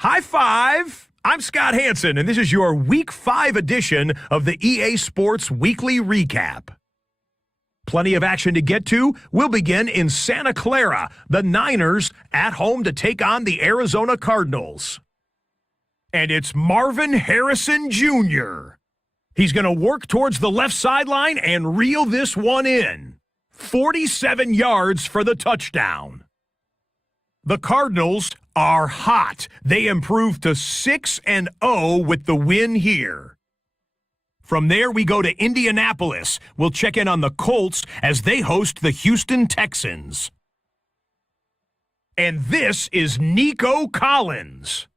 High five! I'm Scott Hansen, and this is your Week 5 edition of the EA Sports Weekly Recap. Plenty of action to get to. We'll begin in Santa Clara. The Niners at home to take on the Arizona Cardinals. And it's Marvin Harrison Jr. He's going to work towards the left sideline and reel this one in. 47 yards for the touchdown. The Cardinals are hot. They improved to 6-0 with the win here. From there, we go to Indianapolis. We'll check in on the Colts as they host the Houston Texans. And this is Nico Collins.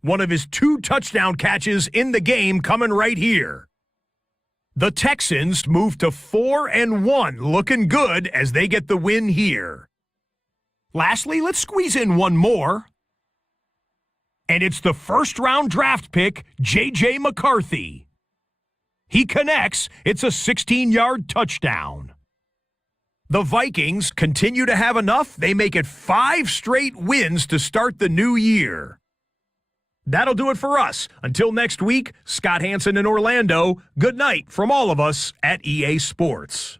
One of his 2 touchdown catches in the game coming right here. The Texans move to 4-1, looking good as they get the win here. Lastly, let's squeeze in one more. And it's the first-round draft pick, J.J. McCarthy. He connects. It's a 16-yard touchdown. The Vikings continue to have enough. They make it 5 straight wins to start the new year. That'll do it for us. Until next week, Scott Hansen in Orlando, good night from all of us at EA Sports.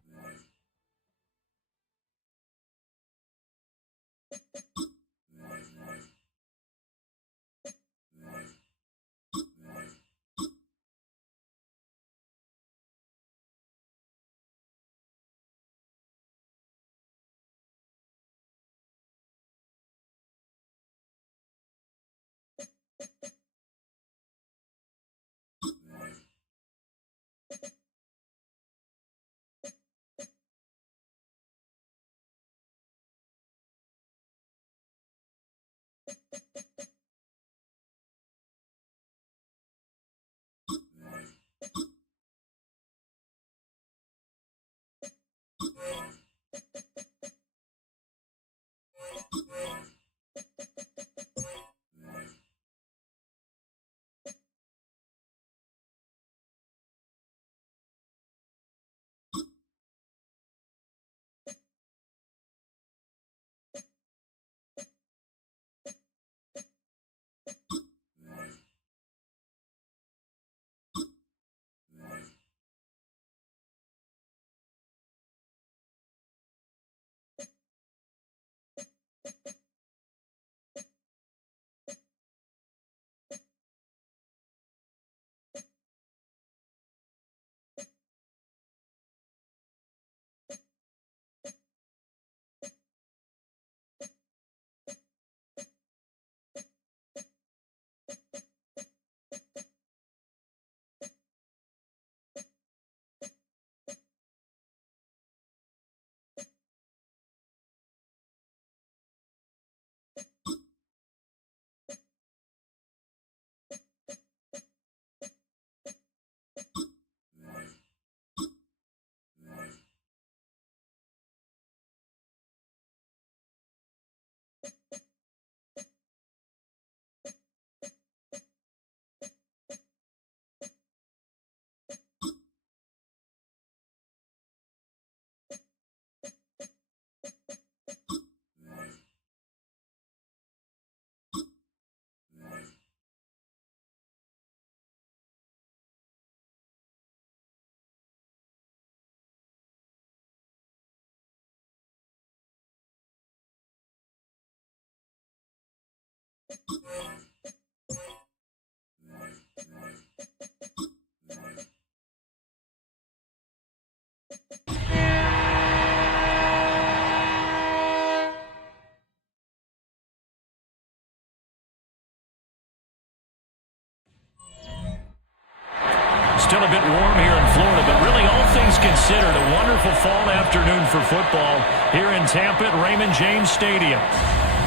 Still a bit warm here in Florida, but really all things considered, a wonderful fall afternoon for football here in Tampa at Raymond James Stadium.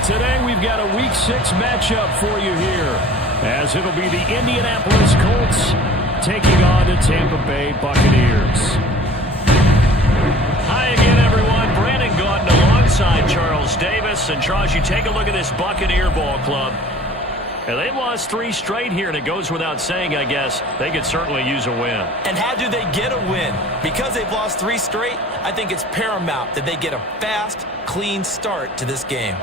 Today we've got a Week 6 matchup for you here, as it'll be the Indianapolis Colts taking on the Tampa Bay Buccaneers. Hi again, everyone. Brandon Gaudin alongside Charles Davis. And Charles, you take a look at this Buccaneer ball club. And they've lost 3 straight here, and it goes without saying, I guess, they could certainly use a win. And how do they get a win? Because they've lost 3 straight, I think it's paramount that they get a fast, clean start to this game.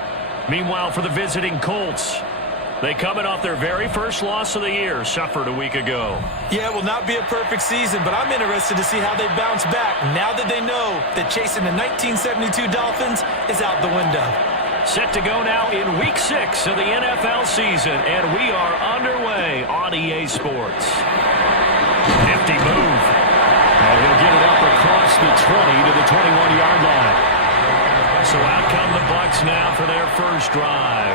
Meanwhile, for the visiting Colts, They coming off their very first loss of the year, suffered a week ago. Yeah, it will not be a perfect season, but I'm interested to see how they bounce back now that they know that chasing the 1972 Dolphins is out the window. Set to go now in Week 6 of the NFL season, and we are underway on EA Sports. Nifty move. And he'll get it up across the 20 to the 21-yard line. So out come the Bucs now for their first drive.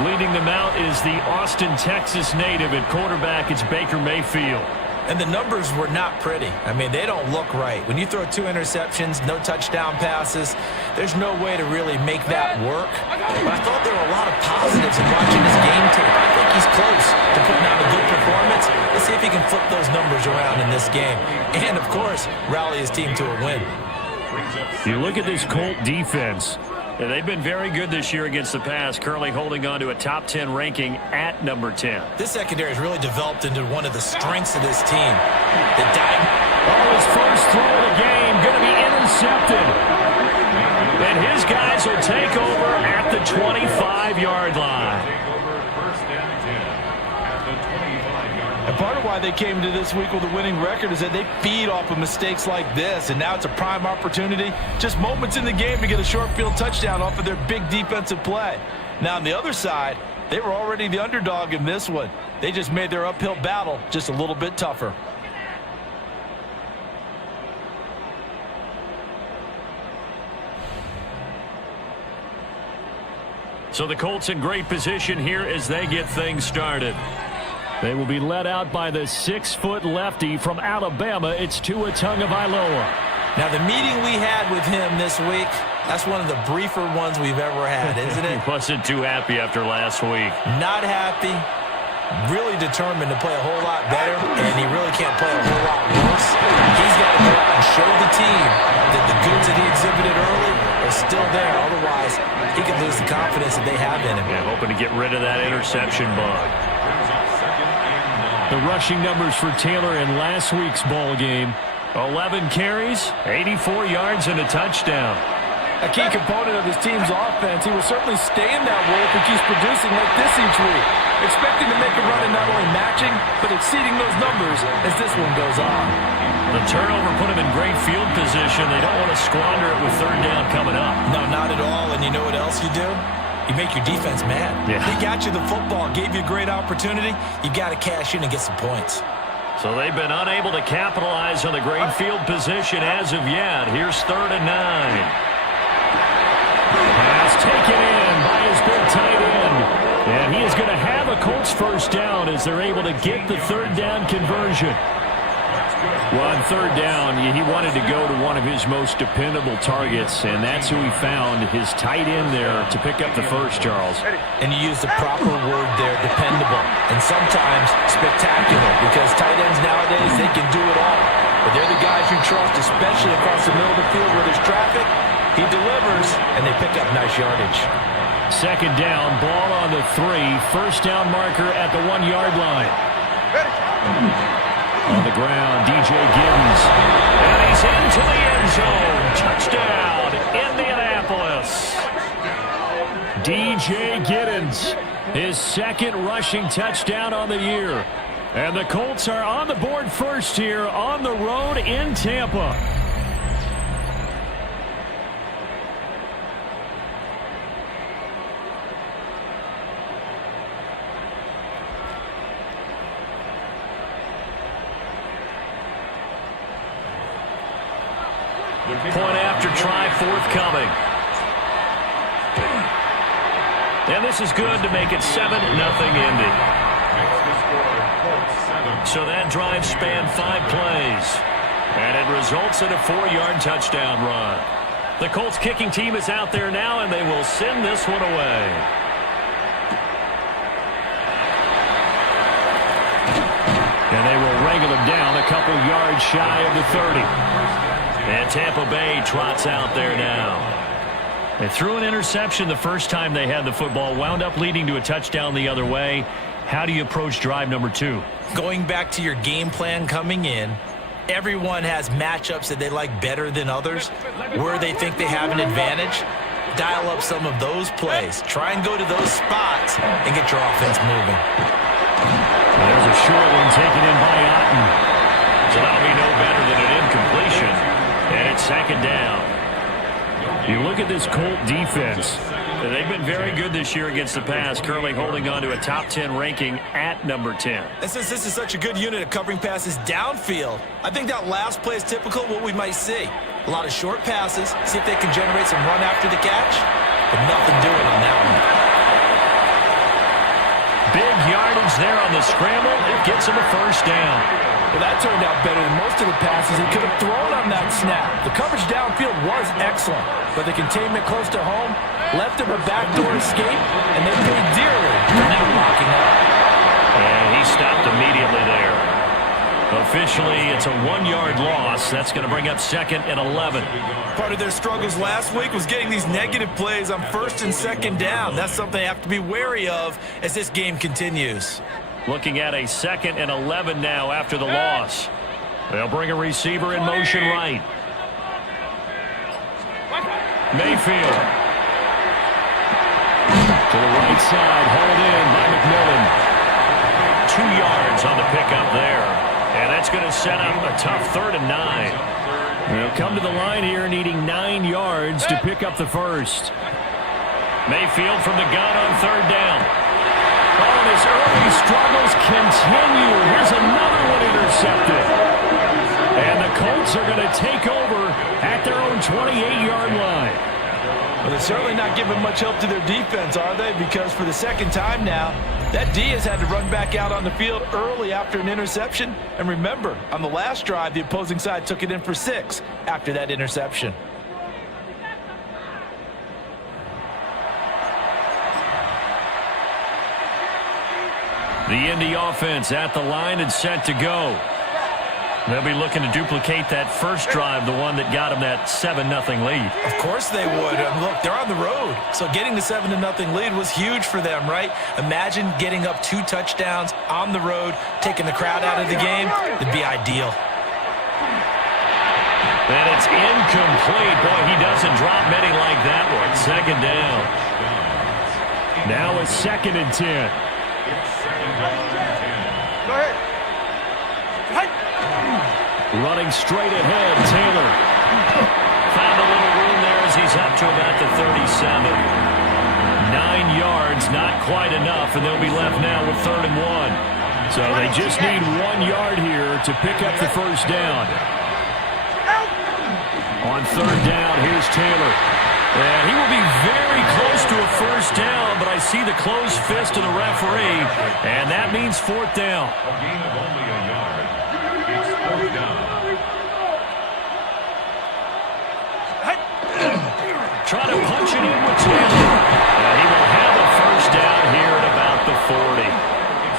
Leading them out is the Austin, Texas native at quarterback. It's Baker Mayfield. And the numbers were not pretty. I mean, they don't look right. When you throw 2 interceptions, no touchdown passes, there's no way to really make that work. But I thought there were a lot of positives in watching this game tape. I think he's close to putting out a good performance. Let's see if he can flip those numbers around in this game. And, of course, rally his team to a win. You look at this Colt defense. They've been very good this year against the pass, currently holding on to a top 10 ranking at number 10. This secondary has really developed into one of the strengths of this team. His first throw of the game going to be intercepted. And his guys will take over at the 25-yard line. And part of why they came into this week with a winning record is that they feed off of mistakes like this, and now it's a prime opportunity, just moments in the game to get a short field touchdown off of their big defensive play. Now on the other side, they were already the underdog in this one. They just made their uphill battle just a little bit tougher. So the Colts in great position here as they get things started. They will be led out by the 6-foot lefty from Alabama. It's Tua Tagovailoa. Now, the meeting we had with him this week, that's one of the briefer ones we've ever had, isn't it? He wasn't too happy after last week. Not happy. Really determined to play a whole lot better, and he really can't play a whole lot worse. He's got to go out and show the team that the goods that he exhibited early are still there. Otherwise, he could lose the confidence that they have in him. Yeah, hoping to get rid of that interception bug. The rushing numbers for Taylor in last week's ball game: 11 carries, 84 yards, and a touchdown. A key component of his team's offense. He will certainly stay in that role if he keeps producing like this each week. Expecting to make a run and not only matching, but exceeding those numbers as this one goes on. The turnover put him in great field position. They don't want to squander it with third down coming up. No, not at all. And you know what else you do? You make your defense mad. Yeah. They got you the football, gave you a great opportunity. You got to cash in and get some points. So they've been unable to capitalize on the great field position as of yet. Here's 3rd and 9. Pass taken in by his big tight end. And he is going to have a Colts first down as they're able to get the third down conversion. Well, on third down, he wanted to go to one of his most dependable targets, and that's who he found, his tight end there, to pick up the first, Charles. And you use the proper word there, dependable, and sometimes spectacular, because tight ends nowadays, they can do it all. But they're the guys you trust, especially across the middle of the field where there's traffic. He delivers, and they pick up nice yardage. Second down, ball on the 3, first down marker at the 1-yard line. On the ground, DJ Giddens. And he's into the end zone. Touchdown, Indianapolis. DJ Giddens, his second rushing touchdown on the year. And the Colts are on the board first here on the road in Tampa. Point after try forthcoming. And this is good to make it 7-0 Indy. So that drive spanned 5 plays. And it results in a 4-yard touchdown run. The Colts kicking team is out there now, and they will send this one away. And they will wrangle him down a couple yards shy of the 30. And Tampa Bay trots out there now. They threw an interception the first time they had the football, wound up leading to a touchdown the other way. How do you approach drive number 2? Going back to your game plan coming in, everyone has matchups that they like better than others, where they think they have an advantage. dial up some of those plays. Try and go to those spots and get your offense moving. There's a short one taken in by Otten. So that'll be no better than an incompletion. And it's second down. You look at this Colt defense. They've been very good this year against the pass, currently holding on to a top 10 ranking at number 10. And since this is such a good unit of covering passes downfield, I think that last play is typical of what we might see. A lot of short passes, see if they can generate some run after the catch, but nothing doing on that one. Big yardage there on the scramble. It gets him a first down. Well, that turned out better than most of the passes he could have thrown on that snap. The coverage downfield was excellent, but the containment close to home left him a backdoor escape, and they paid dearly for not locking up. And he stopped immediately there. Officially, it's a 1-yard loss. That's going to bring up second and 11. Part of their struggles last week was getting these negative plays on first and second down. That's something they have to be wary of as this game continues. Looking at a second and 11 now after the loss. They'll bring a receiver in motion right. Mayfield. To the right side, hauled in by McMillan. 2 yards on the pickup there. And that's going to set up a tough 3rd and 9. They'll come to the line here needing 9 yards to pick up the first. Mayfield from the gun on 3rd down. Oh, and his early struggles continue. Here's another one intercepted. And the Colts are going to take over at their own 28-yard line. Well, they're certainly not giving much help to their defense, are they? Because for the second time now, that D has had to run back out on the field early after an interception. And remember, on the last drive, the opposing side took it in for 6 after that interception. The Indy offense at the line and set to go. They'll be looking to duplicate that first drive, the one that got them that 7-0 lead. Of course they would. Look, they're on the road. So getting the 7-0 lead was huge for them, right? Imagine getting up 2 touchdowns on the road, taking the crowd out of the game. It'd be ideal. And it's incomplete. Boy, he doesn't drop many like that one. Second down. Now a 2nd and 10. Go ahead. Running straight ahead, Taylor. Found a little room there as he's up to about the 37. 9 yards, not quite enough, and they'll be left now with 3rd and 1. So they just need 1 yard here to pick up the first down. On 3rd down, here's Taylor. And he will be very close to a first down, but I see the closed fist of the referee, and that means 4th down. A gain of only a yard. It's 4th down. Try to punch it in with Taylor. He will have a first down here at about the 40.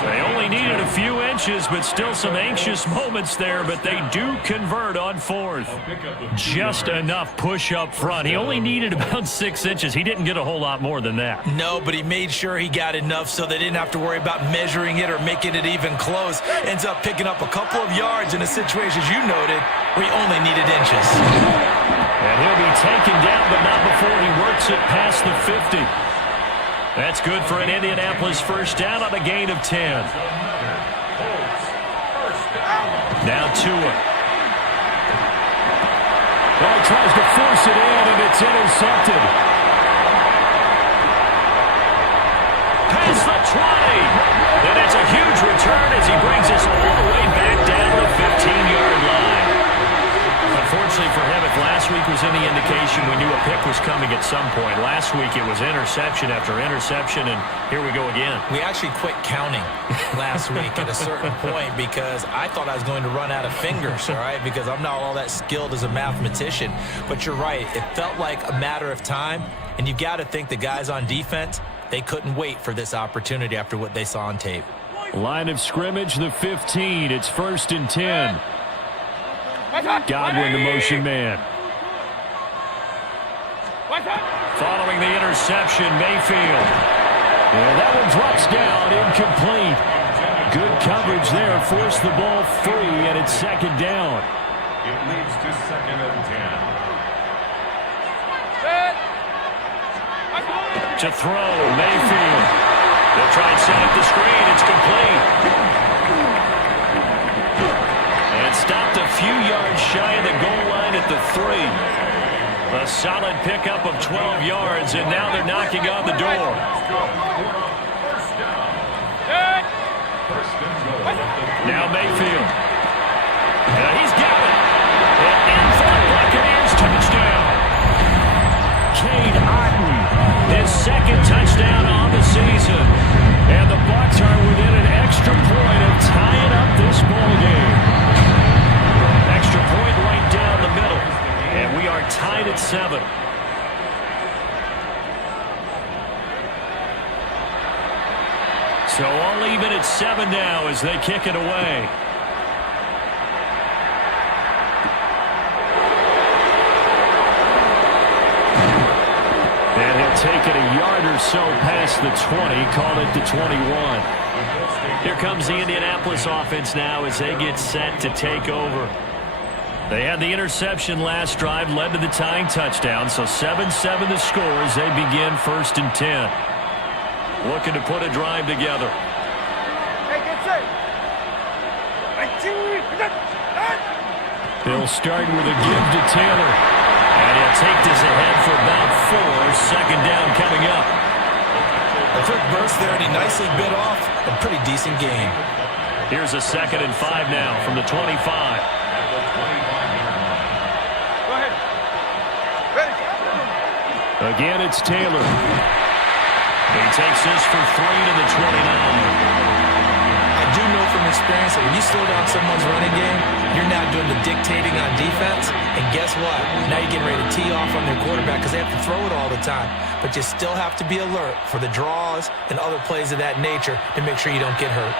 They only needed a few inches, but still some anxious moments there, but they do convert on 4th. Just enough push up front. He only needed about 6 inches. He didn't get a whole lot more than that. No, but he made sure he got enough so they didn't have to worry about measuring it or making it even close. Ends up picking up a couple of yards in a situation, as you noted, where he only needed inches. And he'll be taken down, but not before he works it past the 50. That's good for an Indianapolis first down on a gain of 10. Now Tua. Well, he tries to force it in, and it's intercepted. Past the 20. And it's a huge return as he brings us all the way back down the 15-yard line. Unfortunately for him, if last week was any indication, we knew a pick was coming at some point. Last week it was interception after interception, and here we go again. We actually quit counting last week at a certain point because I thought I was going to run out of fingers, all right, because I'm not all that skilled as a mathematician. But you're right. It felt like a matter of time, and you got to think the guys on defense, they couldn't wait for this opportunity after what they saw on tape. Line of scrimmage, the 15. It's 1st and 10. Godwin, the motion man. Following the interception, Mayfield. And that one drops down, incomplete. Good coverage there, forced the ball free, and it's 2nd down. It leads to 2nd and 10. To throw, Mayfield. They'll try and set up the screen. It's complete. And stopped a few yards shy of the goal line at the 3. A solid pickup of 12 yards, and now they're knocking on the door. Now Mayfield. He's got it. And in for the Buccaneers touchdown. Cade Otton, his second touchdown on the season. And the Bucs are within an extra point of tying up this ball game. Extra point right down the middle. And we are tied at 7. So all even at 7 now as they kick it away. And he'll take it a yard or so past the 20, call it the 21. Here comes the Indianapolis offense now as they get set to take over. They had the interception last drive, led to the tying touchdown, so 7-7 the score as they begin 1st and 10. Looking to put a drive together. He'll start with a give to Taylor. And he'll take this ahead for about 4. Second down coming up. A quick burst there, and he nicely bit off a pretty decent game. Here's a 2nd and 5 now from the 25. Again, it's Taylor. He takes this for 3 to the 29. I do know from experience that when you slow down someone's running game, you're now doing the dictating on defense. And guess what? Now you're getting ready to tee off on their quarterback because they have to throw it all the time. But you still have to be alert for the draws and other plays of that nature to make sure you don't get hurt.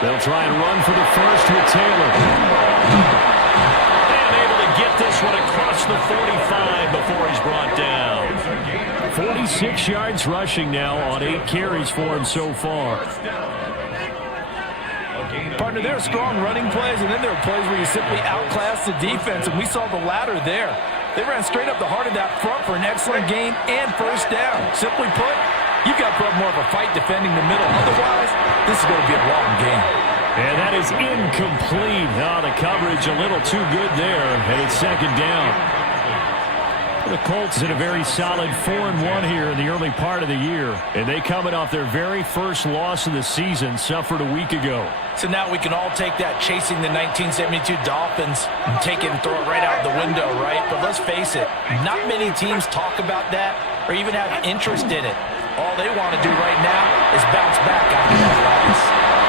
They'll try and run for the first with Taylor. And able to get this one across the 45 before he's brought down. 46 yards rushing now on 8 carries for him so far. Partner, there are strong running plays, and then there are plays where you simply outclass the defense, and we saw the latter there. They ran straight up the heart of that front for an excellent gain and first down. Simply put, you've got to put up more of a fight defending the middle. Otherwise, this is going to be a long game. And that is incomplete. The coverage a little too good there, and it's second down. The Colts in a very solid 4-1 here in the early part of the year. And they coming off their very first loss of the season, suffered a week ago. So now we can all take that chasing the 1972 Dolphins and take it and throw it right out the window, right? But let's face it, not many teams talk about that or even have interest in it. All they want to do right now is bounce back after that loss.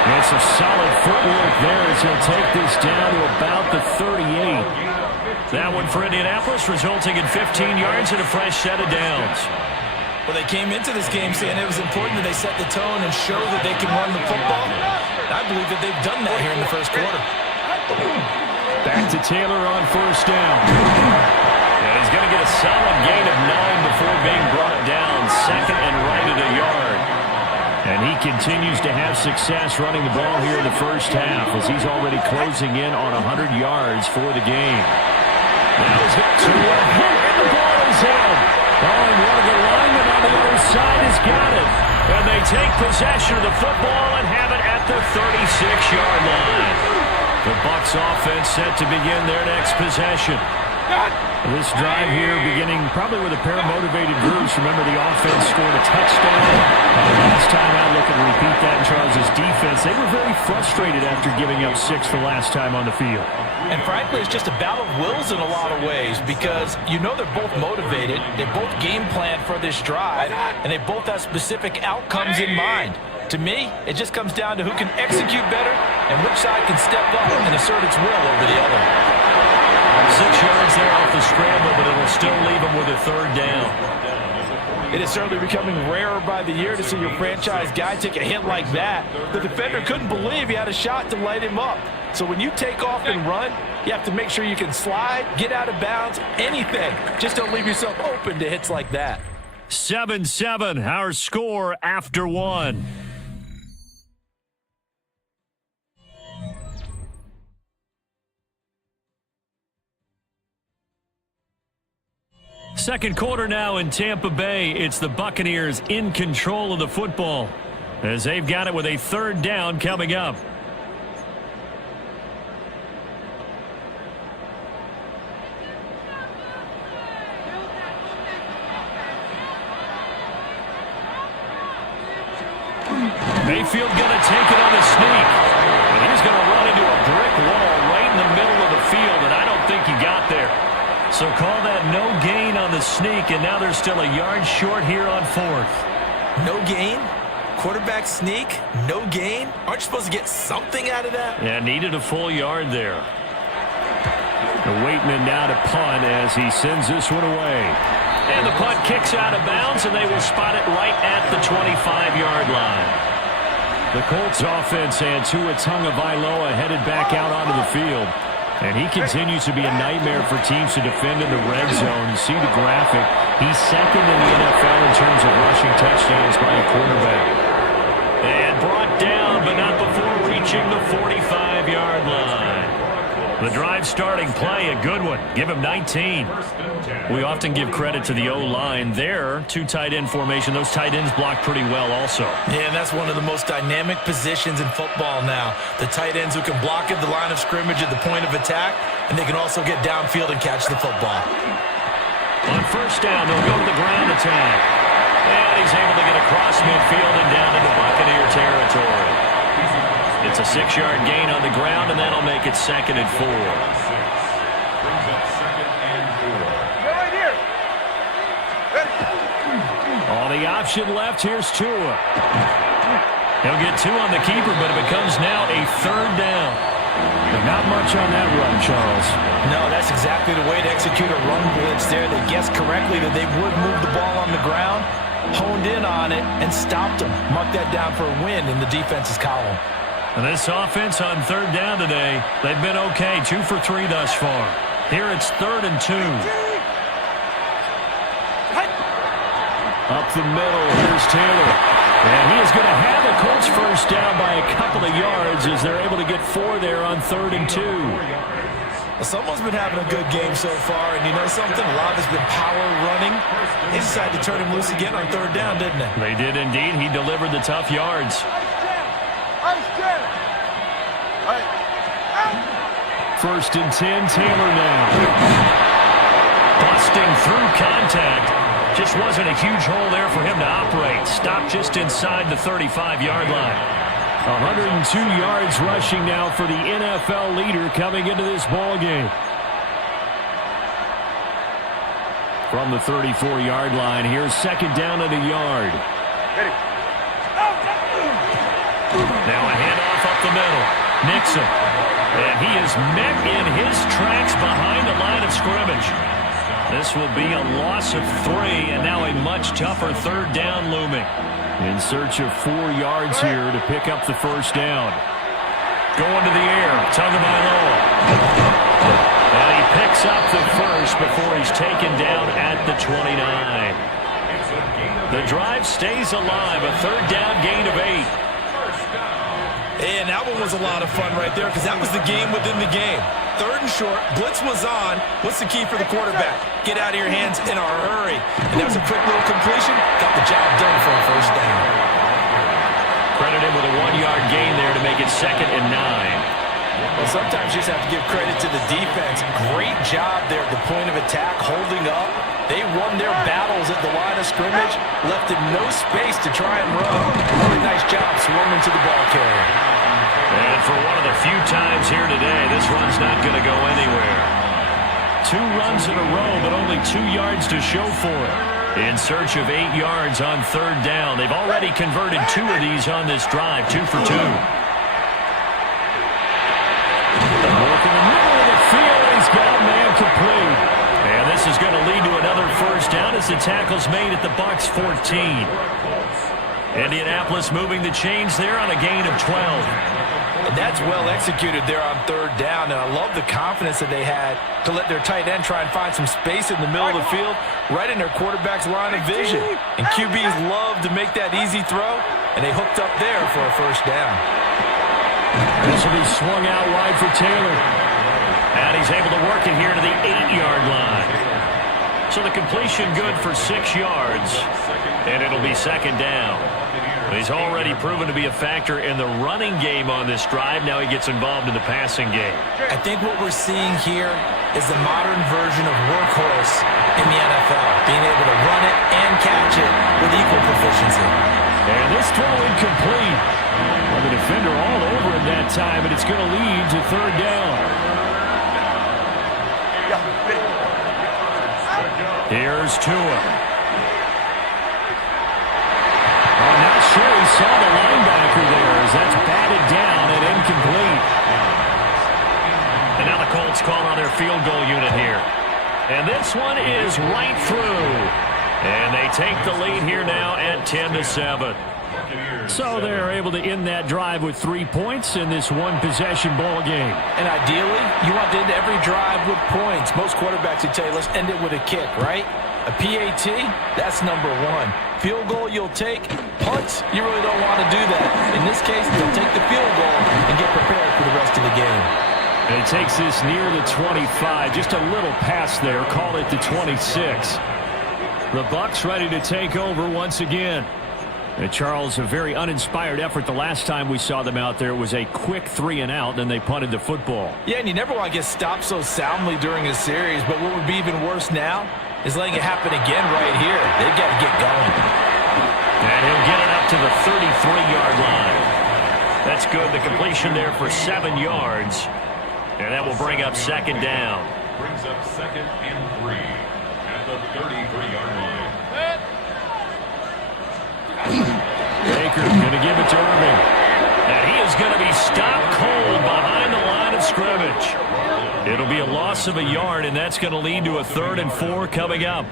It's a solid footwork there as he'll take this down to about the 38. That one for Indianapolis, resulting in 15 yards and a fresh set of downs. Well, they came into this game saying it was important that they set the tone and show that they can run the football. And I believe that they've done that here in the first quarter. Back to Taylor on first down. And he's going to get a solid gain of 9 before being brought down. Second and right at a yard. And he continues to have success running the ball here in the first half as he's already closing in on 100 yards for the game. Now he's got to hit, and the ball is in. And one of the linemen on the other side has got it. And they take possession of the football and have it at the 36-yard line. The Bucs offense set to begin their next possession. This drive here beginning probably with a pair of motivated groups. Remember, the offense scored a touchdown. Last time out, look and repeat that in Charles' defense. They were very frustrated after giving up 6 the last time on the field. And frankly, it's just a battle of wills in a lot of ways because you know they're both motivated. They both game plan for this drive, and they both have specific outcomes in mind. To me, it just comes down to who can execute better and which side can step up and assert its will over the other. 6 yards there off the scramble, but it'll still leave them with a third down. It is certainly becoming rarer by the year to see your franchise guy take a hit like that. The defender couldn't believe he had a shot to light him up. So when you take off and run, you have to make sure you can slide, get out of bounds, anything. Just don't leave yourself open to hits like that. 7-7, our score after 1. Second quarter now in Tampa Bay. It's the Buccaneers in control of the football as they've got it with a third down coming up. Mayfield going to take it on the sneak. And he's going to run into a brick wall right in the middle of the field, and I don't think he got there. So call that no gain on the sneak, and now they're still a yard short here on fourth. No gain? Quarterback sneak? No gain? Aren't you supposed to get something out of that? Yeah, needed a full yard there. Waitman now to punt as he sends this one away. And the punt kicks out of bounds, and they will spot it right at the 25-yard line. The Colts offense and Tua Tagovailoa headed back out onto the field. And he continues to be a nightmare for teams to defend in the red zone. You see the graphic. He's second in the NFL in terms of rushing touchdowns by a quarterback. And brought down, but not before reaching the 45-yard line. The drive starting play, a good one. Give him 19. We often give credit to the O-line there. Two tight end formation. Those tight ends block pretty well also. Yeah, and that's one of the most dynamic positions in football now. The tight ends who can block at the line of scrimmage at the point of attack, and they can also get downfield and catch the football. On first down, they'll go to the ground attack. And he's able to get across midfield and down into Buccaneer territory. It's a 6-yard gain on the ground, and that'll make it 2nd and 4. Brings up 2nd and 4. Right here. On the option left, here's Tua. He'll get 2 on the keeper, but it becomes now a 3rd down. Not much on that run, Charles. No, that's exactly the way to execute a run blitz there. They guessed correctly that they would move the ball on the ground, honed in on it, and stopped them. Mark that down for a win in the defense's column. And this offense on 3rd down today, they've been okay. 2 for 3 thus far. Here it's 3rd and 2. Up the middle, here's Taylor. And he is going to have the Colts first down by a couple of yards as they're able to get 4 there on 3rd and 2. Well, someone's been having a good game so far, and you know something? A lot has been power running. They decided to turn him loose again on 3rd down, didn't they? They did indeed. He delivered the tough yards. First and 10, Taylor now. Busting through contact. Just wasn't a huge hole there for him to operate. Stopped just inside the 35-yard line. 102 yards rushing now for the NFL leader coming into this ball game. From the 34-yard line, here's 2nd down and a yard. Now a handoff up the middle. Nixon. And he is met in his tracks behind the line of scrimmage. This will be a loss of 3, and now a much tougher 3rd down looming. In search of 4 yards here to pick up the first down. Going to the air, Tagovailoa. And he picks up the first before he's taken down at the 29. The drive stays alive, a 3rd down gain of 8. And that one was a lot of fun right there because that was the game within the game. 3rd and short, blitz was on. What's the key for the quarterback? Get out of your hands in a hurry. And that was a quick little completion. Got the job done for a first down. Credited with a 1-yard gain there to make it 2nd and 9. Well, sometimes you just have to give credit to the defense. Great job there at the point of attack, holding up. They won their battles at the line of scrimmage, left him no space to try and run. Really nice job swarming to the ball carrier. And for one of the few times here today, this run's not going to go anywhere. 2 runs in a row, but only 2 yards to show for it. In search of 8 yards on 3rd down. They've already converted 2 of these on this drive, 2 for 2. Work in the middle of the field, he's got a man complete. And this is going to lead to another first down as the tackle's made at the Bucs 14. Indianapolis moving the chains there on a gain of 12. And that's well executed there on 3rd down, and I love the confidence that they had to let their tight end try and find some space in the middle of the field, right in their quarterback's line of vision. And QBs love to make that easy throw, and they hooked up there for a first down. This will be swung out wide for Taylor. And he's able to work it here to the 8-yard line. So the completion good for 6 yards, and it'll be second down. He's already proven to be a factor in the running game on this drive. Now he gets involved in the passing game. I think what we're seeing here is the modern version of workhorse in the NFL, being able to run it and catch it with equal proficiency. And this throw incomplete. Well, the defender all over him that time, and it's going to lead to third down. Here's Tua. I'm not sure he saw the linebacker there as that's batted down and incomplete. And now the Colts call on their field goal unit here. And this one is right through. And they take the lead here now at 10-7. So they're able to end that drive with 3 points in this one-possession ball game. And ideally, you want to end every drive with points. Most quarterbacks would tell you, let's end it with a kick, right? A PAT, that's number one. Field goal you'll take. Punts, you really don't want to do that. In this case, they'll take the field goal and get prepared for the rest of the game. And he takes this near the 25. Just a little pass there. Call it the 26. The Bucs ready to take over once again. And Charles, a very uninspired effort. The last time we saw them out there was a quick 3-and-out, then they punted the football. Yeah, and you never want to get stopped so soundly during a series, but what would be even worse now is letting it happen again right here. They've got to get going. And he'll get it up to the 33-yard line. That's good. The completion there for 7 yards. And that will bring up second down. Brings up 2nd and 3 at the 33-yard line. Baker going to give it to Irving. And he is going to be stopped cold behind the line of scrimmage. It'll be a loss of a yard, and that's going to lead to a 3rd and 4 coming up.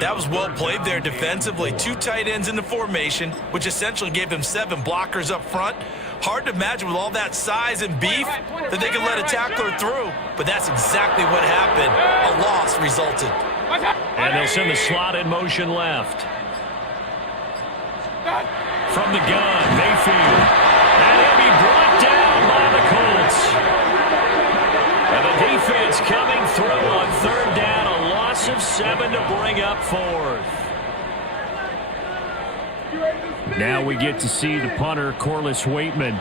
That was well played there defensively. 2 tight ends in the formation, which essentially gave them 7 blockers up front. Hard to imagine with all that size and beef that they could let a tackler through, but that's exactly what happened. A loss resulted. And they'll send the slot in motion left. From the gun, Mayfield. And he'll be brought down by the Colts. And the defense coming through on 3rd down. A loss of 7 to bring up 4th. Now we get to see the punter, Corliss Waitman.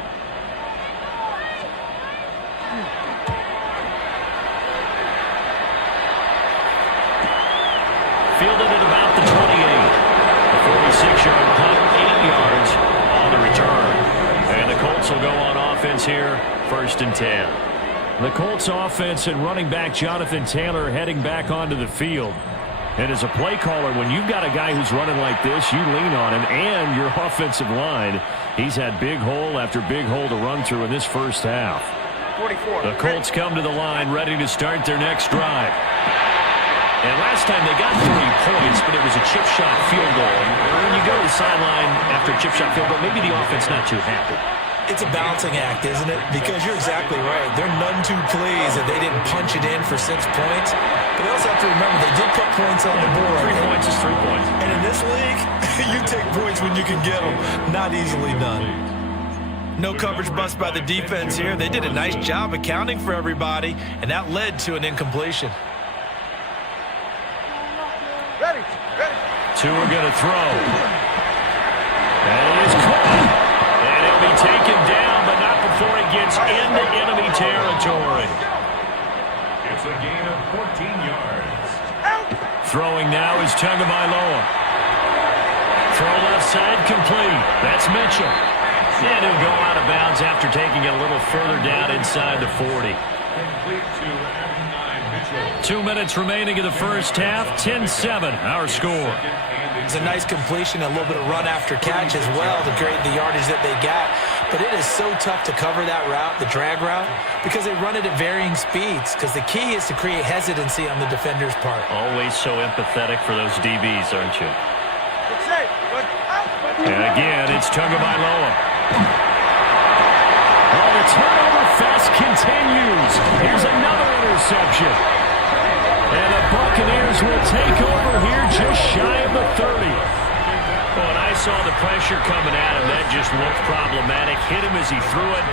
Fielded at about the 28. A 46-yard punt, 8 yards on the return. And the Colts will go on offense here, 1st and 10. The Colts offense and running back Jonathan Taylor heading back onto the field. And as a play caller, when you've got a guy who's running like this, you lean on him and your offensive line. He's had big hole after big hole to run through in this first half. 44. The Colts come to the line ready to start their next drive. And last time they got 3 points, but it was a chip shot field goal. And when you go to the sideline after a chip shot field goal, maybe the offense not too happy. It's a balancing act, isn't it? Because you're exactly right. They're none too pleased that they didn't punch it in for 6 points. But they also have to remember they did put points on the board. 3 points is 3 points. And in this league, you take points when you can get them. Not easily done. No coverage bust by the defense here. They did a nice job accounting for everybody, and that led to an incompletion. Ready. Tua going to throw. And it is caught. And he'll be taken down, but not before he gets into enemy territory. It's a gain of 14 yards. Throwing now is Tagovailoa. Throw left side complete. That's Mitchell. And he'll go out of bounds after taking it a little further down inside the 40. Complete to M9 Mitchell. 2 minutes remaining in the first half. 10-7, our score. It's a nice completion, a little bit of run after catch as well to create the yardage that they got. But it is so tough to cover that route, the drag route, because they run it at varying speeds. Because the key is to create hesitancy on the defender's part. Always so empathetic for those DBs, aren't you? And again, it's Tagovailoa. Well, the turnover fest continues. Here's another interception. And the Buccaneers will take over here just shy of the 30. Oh, a nice saw the pressure coming at him. That just looked problematic. Hit him as he threw it,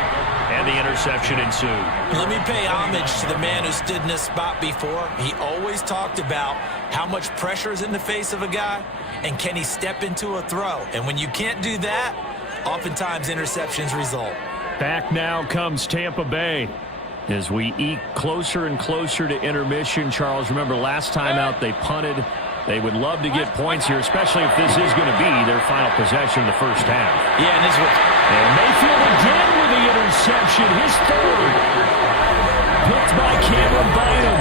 and the interception ensued. Let me pay homage to the man who stood in this spot before. He always talked about how much pressure is in the face of a guy, and can he step into a throw. And when you can't do that, oftentimes interceptions result. Back now comes Tampa Bay. As we eke closer and closer to intermission, Charles, remember last time out they punted. They would love to get points here, especially if this is going to be their final possession in the first half. Yeah, and Mayfield again with the interception, his third. Picked by Cameron Bynum.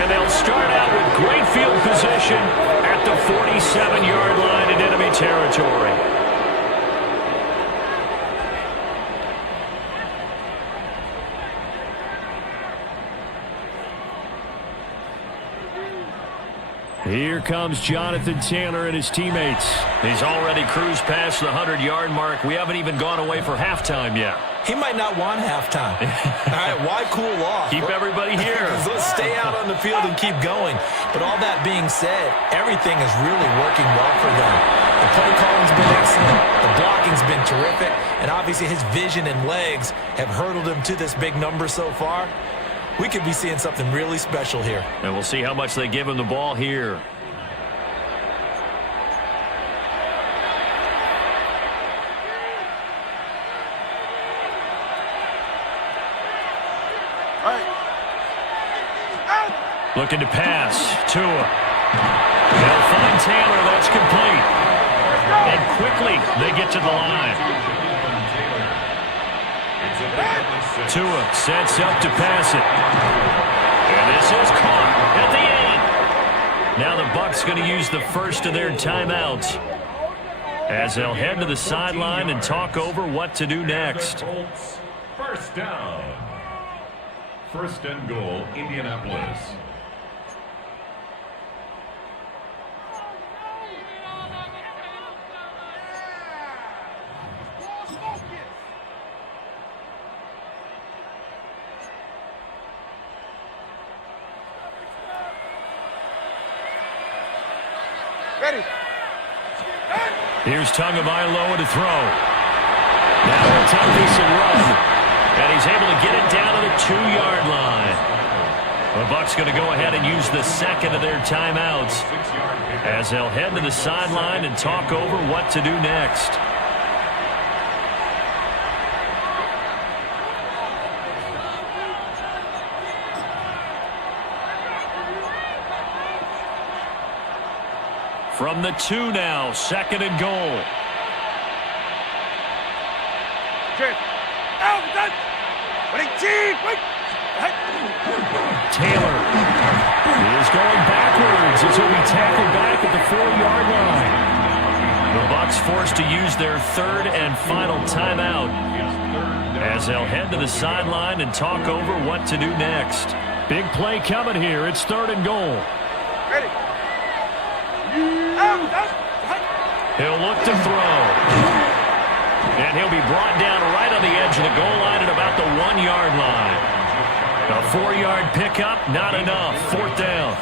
And they'll start out with great field position at the 47-yard line in enemy territory. Here comes Jonathan Taylor and his teammates. He's already cruised past the 100-yard mark. We haven't even gone away for halftime yet. He might not want halftime. All right, why cool off? Keep everybody here. Let's stay out on the field and keep going. But all that being said, everything is really working well for them. The play calling's been excellent. The blocking's been terrific. And obviously his vision and legs have hurdled him to this big number so far. We could be seeing something really special here. And we'll see how much they give him the ball here. Looking to pass. Tua. They'll find Taylor. That's complete. And quickly they get to the line. Tua sets up to pass it. And this is caught at the 8. Now the Bucs going to use the first of their timeouts as they'll head to the sideline and talk over what to do next. First down. First and goal, Indianapolis. Ready. Here's Tagovailoa to throw. Now it's a decent run. And he's able to get it down to the 2-yard line. The Bucs going to go ahead and use the second of their timeouts as they'll head to the sideline and talk over what to do next. From the 2 now, second and goal. Taylor is going backwards as he'll be tackled back at the 4-yard line. The Bucs forced to use their third and final timeout as they'll head to the sideline and talk over what to do next. Big play coming here. It's third and goal. Ready. He'll look to throw. And he'll be brought down right on the edge of the goal line at about the 1-yard line. A 4-yard pickup, not enough. Fourth down.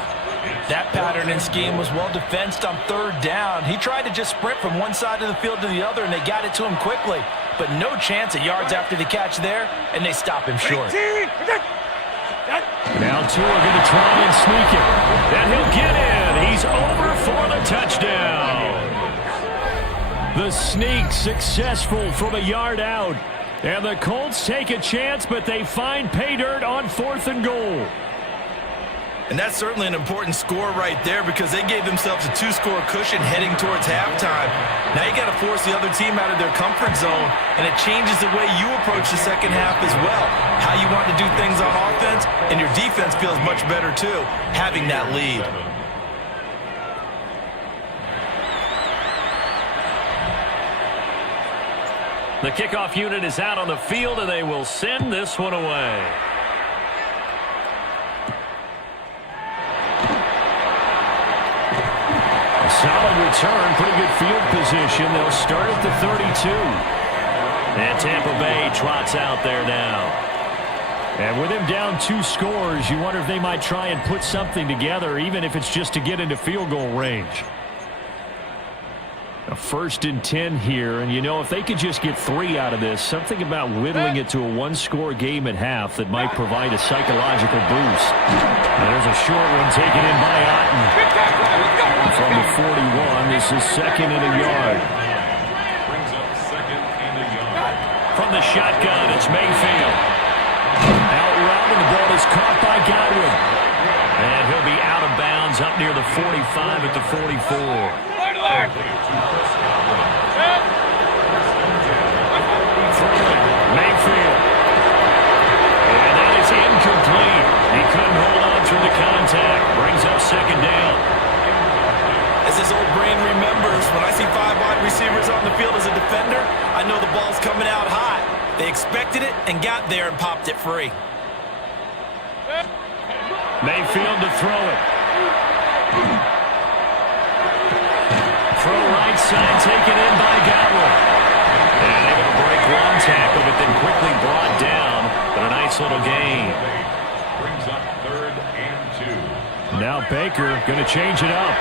That pattern and scheme was well defensed on third down. He tried to just sprint from one side of the field to the other, and they got it to him quickly. But no chance of yards after the catch there, and they stop him short. Now Tua going to try and sneak it. And he'll get in. He's over for the touchdown. The sneak successful from a yard out. And the Colts take a chance, but they find pay dirt on fourth and goal. And that's certainly an important score right there because they gave themselves a 2-score cushion heading towards halftime. Now you got to force the other team out of their comfort zone, and it changes the way you approach the second half as well. How you want to do things on offense, and your defense feels much better too, having that lead. The kickoff unit is out on the field, and they will send this one away. A solid return, pretty good field position. They'll start at the 32. And Tampa Bay trots out there now. And with him down 2 scores, you wonder if they might try and put something together, even if it's just to get into field goal range. A 1st and 10 here, and you know, if they could just get 3 out of this, something about whittling it to a one-score game at half that might provide a psychological boost. There's a short one taken in by Otten. From the 41, this is 2nd and a yard. Brings up 2nd and a yard. From the shotgun, it's Mayfield. Out route, and the ball is caught by Godwin. And he'll be out of bounds up near the 45 at the 44. Mayfield. And that is incomplete. He couldn't hold on through the contact. Brings up 2nd down. As his old brain remembers, when I see 5 wide receivers on the field as a defender, I know the ball's coming out hot. They expected it and got there and popped it free. Mayfield to throw it. Throw right side, taken in by Godwin. And able to break one tackle, but then quickly brought down. But a nice little gain. Brings up 3rd and 2. Now Baker going to change it up.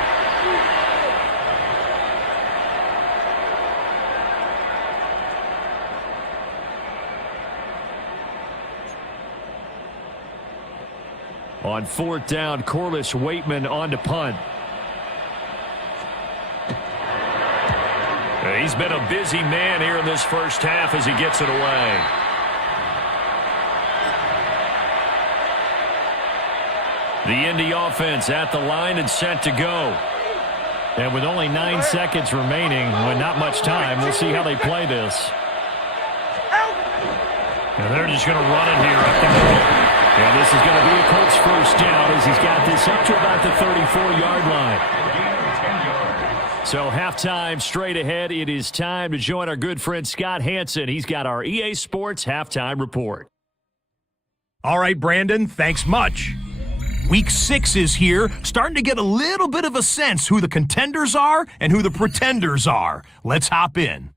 On 4th down, Corliss Waitman on to punt. He's been a busy man here in this first half as he gets it away. The Indy offense at the line and set to go. And with only 9 seconds remaining, with not much time, we'll see how they play this. And they're just going to run it here up the middle. And this is going to be a Colts 1st down as he's got this up to about the 34-yard line. So halftime straight ahead. It is time to join our good friend Scott Hanson. He's got our EA Sports halftime report. All right, Brandon, thanks much. Week 6 is here, starting to get a little bit of a sense who the contenders are and who the pretenders are. Let's hop in.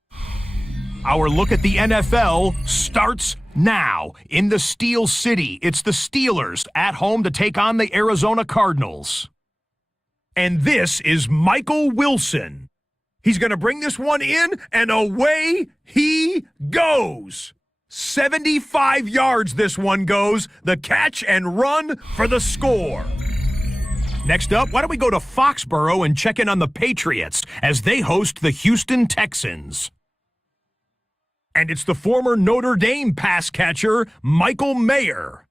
Our look at the NFL starts now. In the Steel City, it's the Steelers at home to take on the Arizona Cardinals. And this is Michael Wilson. He's going to bring this one in, and away he goes. 75 yards this one goes. The catch and run for the score. Next up, why don't we go to Foxborough and check in on the Patriots as they host the Houston Texans. And it's the former Notre Dame pass catcher, Michael Mayer.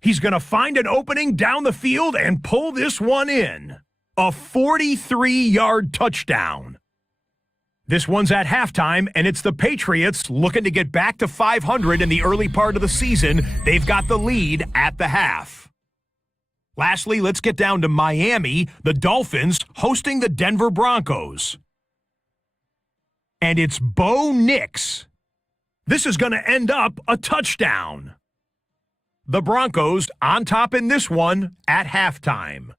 He's going to find an opening down the field and pull this one in. A 43-yard touchdown. This one's at halftime, and it's the Patriots looking to get back to 500 in the early part of the season. They've got the lead at the half. Lastly, let's get down to Miami, the Dolphins hosting the Denver Broncos. And it's Bo Nix. This is going to end up a touchdown. The Broncos on top in this one at halftime.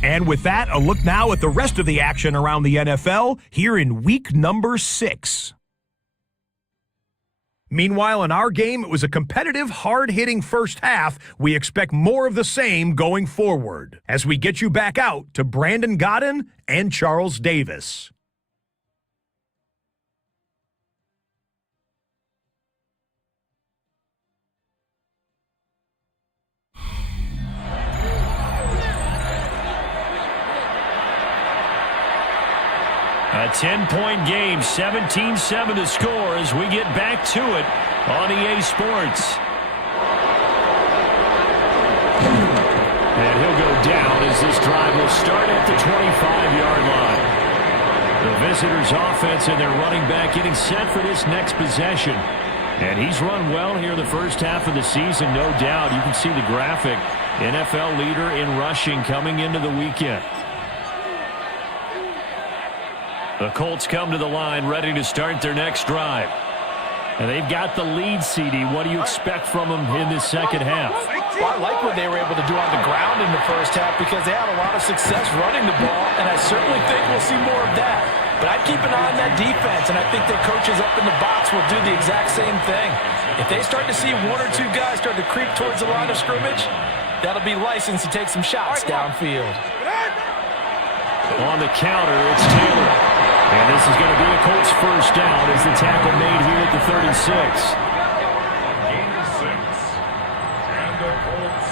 And with that, a look now at the rest of the action around the NFL here in week number 6. Meanwhile, in our game, it was a competitive, hard-hitting first half. We expect more of the same going forward as we get you back out to Brandon Godden and Charles Davis. A 10-point game, 17-7 to score as we get back to it on EA Sports. And he'll go down as this drive will start at the 25-yard line. The visitors' offense and their running back getting set for this next possession. And he's run well here the first half of the season, no doubt. You can see the graphic. NFL leader in rushing coming into the weekend. The Colts come to the line ready to start their next drive. And they've got the lead, CD. What do you expect from them in this second half? Well, I like what they were able to do on the ground in the first half because they had a lot of success running the ball, and I certainly think we'll see more of that. But I'd keep an eye on that defense, and I think their coaches up in the box will do the exact same thing. If they start to see 1 or 2 guys start to creep towards the line of scrimmage, that'll be licensed to take some shots downfield. On the counter, it's Taylor. And this is going to be a Colts first down as the tackle made here at the 36. Gain 6. And the Colts